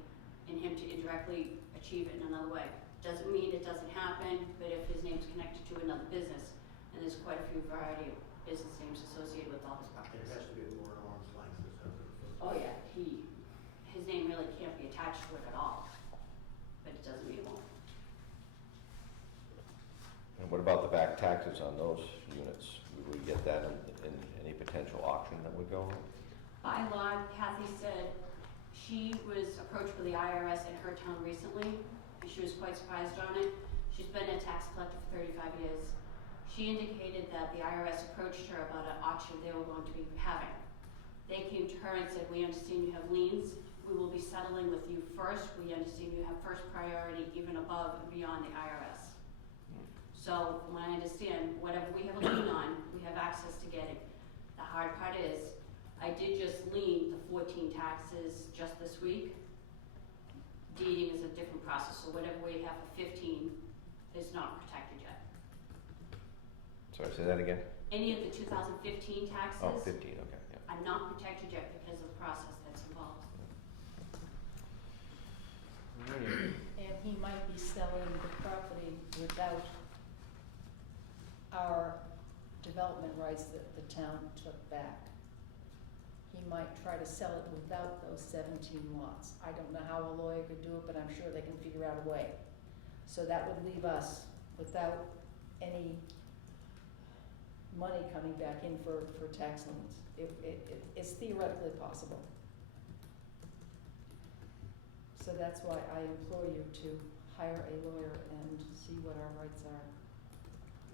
and him to indirectly achieve it in another way. Doesn't mean it doesn't happen, but if his name's connected to another business, and there's quite a few variety business names associated with all his properties. It has to be more an arm's length, is that what Oh, yeah, his name really can't be attached to it at all, but it doesn't mean it won't. And what about the back taxes on those units? Would we get that in any potential auction that would go on? By law, Kathy said she was approached by the IRS in her town recently, and she was quite surprised on it. She's been a tax collector for 35 years. She indicated that the IRS approached her about an auction they were going to be having. They came to her and said, we understand you have liens. We will be settling with you first. We understand you have first priority even above and beyond the IRS. So when I understand, whatever we have a lien on, we have access to getting. The hard part is, I did just lien the 14 taxes just this week. Deeding is a different process, so whatever we have for 15 is not protected yet. Sorry, say that again? Any of the 2015 taxes Oh, 15, okay, yeah. are not protected yet because of the process that's involved. And he might be selling the property without our development rights that the town took back. He might try to sell it without those 17 lots. I don't know how a lawyer could do it, but I'm sure they can figure out a way. So that would leave us without any money coming back in for tax liens. It's theoretically possible. So that's why I implore you to hire a lawyer and see what our rights are.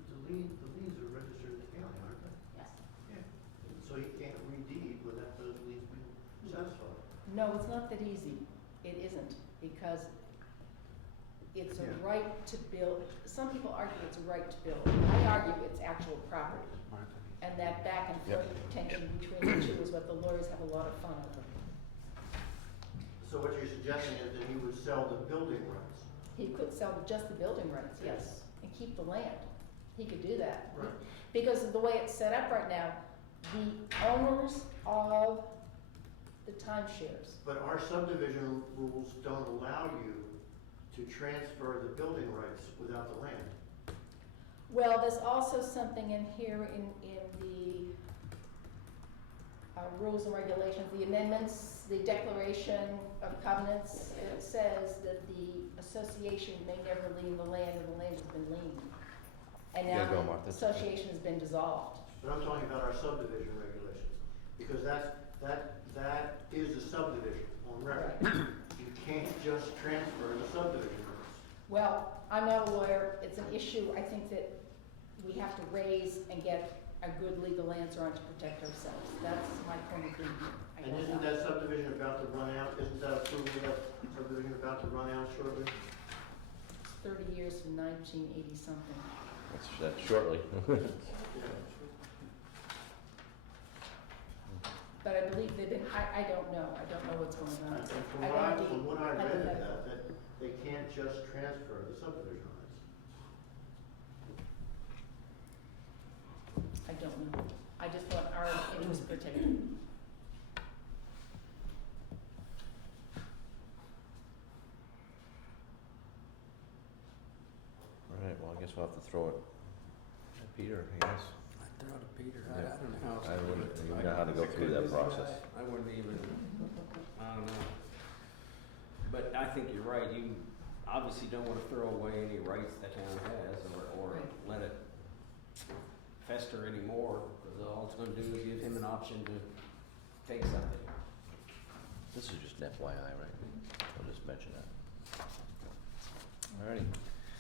The liens are registered in the county, aren't they? Yes. Yeah. So you can't redeed without those liens being satisfied. No, it's not that easy. It isn't, because it's a Yeah. right to build. Some people argue it's a right to build. I argue it's actual property. And that back and forth tension between the two is what the lawyers have a lot of fun over. So what you're suggesting is that he would sell the building rights? He could sell just the building rights, yes, and keep the land. He could do that. Right. Because of the way it's set up right now, the owners of the timeshares. But our subdivision rules don't allow you to transfer the building rights without the land. Well, there's also something in here in the rules and regulations, the amendments, the declaration of covenants. It says that the association may never lien the land, and the land has been liened. And You now gotta go, the Martha. association has been dissolved. But I'm talking about our subdivision regulations, because that is a subdivision on record. You can't just transfer the subdivision rights. Well, I'm not a lawyer. It's an issue I think that we have to raise and get a good legal answer on to protect ourselves. That's my point of view. I And don't isn't know. that subdivision about to run out, isn't that approval of that subdivision about to run out shortly? 30 years from 1980 something. That's shortly. But I believe they've been, I don't know. I don't know what's going on. And I don't from what I read of hypothetical. that they can't just transfer the subdivision rights. I don't know. I just want our interests protected. All right, well, I guess we'll have to throw it at Peter, I guess. I'd throw it to Peter. Yeah. I don't know how. else I to do wouldn't it. even know how to go through that process. I wouldn't even, I don't know. But I think you're right. You obviously don't want to throw away any rights the town has or let it fester anymore, because all it's going to do is give him an option to take something. This is just an FYI, right? I'll just mention that. All righty.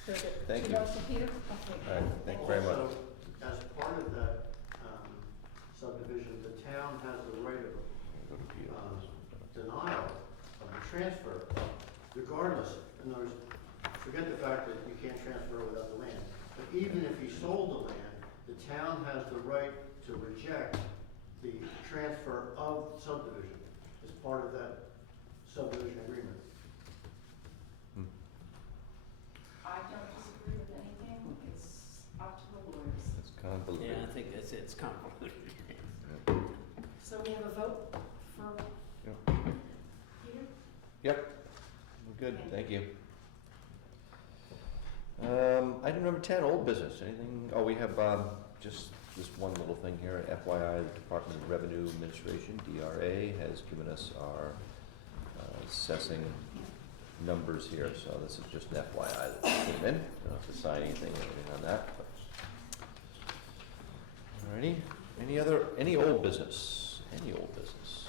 So that- Thank you. So Peter? Okay. All right, thank you very much. Also, as part of that subdivision, the town has the right of Go to Peter. denial of the transfer, regardless. In other words, forget the fact that you can't transfer without the land. But even if he sold the land, the town has the right to reject the transfer of subdivision as part of that subdivision agreement. I don't disagree with anything. It's up to the lawyers. It's convoluted. Yeah, I think it's convoluted. So we have a vote for Yep. Peter? Yep, we're good, thank you. Item number 10, old business, anything, oh, we have, just Just one little thing here, FYI, the Department of Revenue Administration, DRA, has given us our assessing numbers here, so this is just an FYI that came in. Don't have to sign anything or anything on that. But. Alrighty, any old business? Any old business?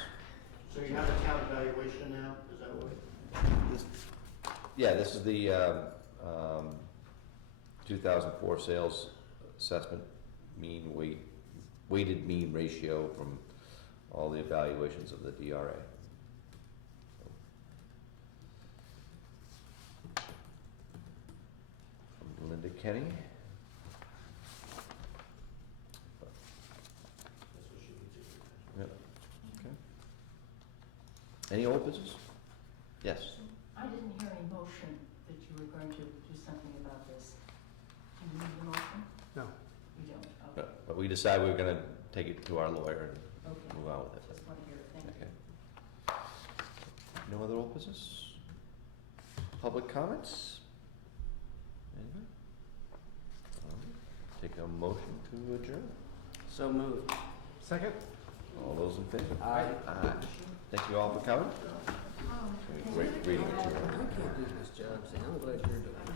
So you have a town evaluation now, is that what? Yeah, this is the 2004 sales assessment weighted mean ratio from all the evaluations of the DRA. From Linda Kenny. Yep. Okay. Any old business? Yes. I didn't hear any motion that you were going to do something about this. Do you need the motion? No. You don't? Okay. But we decided we were gonna take it to our lawyer and Okay. move on with it. Just want to hear it. Thank you. Okay. No other old business? Public comments? Anyone? All right. Take a motion to adjourn. So moved. Second? All those in favor? Aye. Aye. Thank you all for coming. Great reading it to you. I can't do this job, see, I'm glad you're doing it.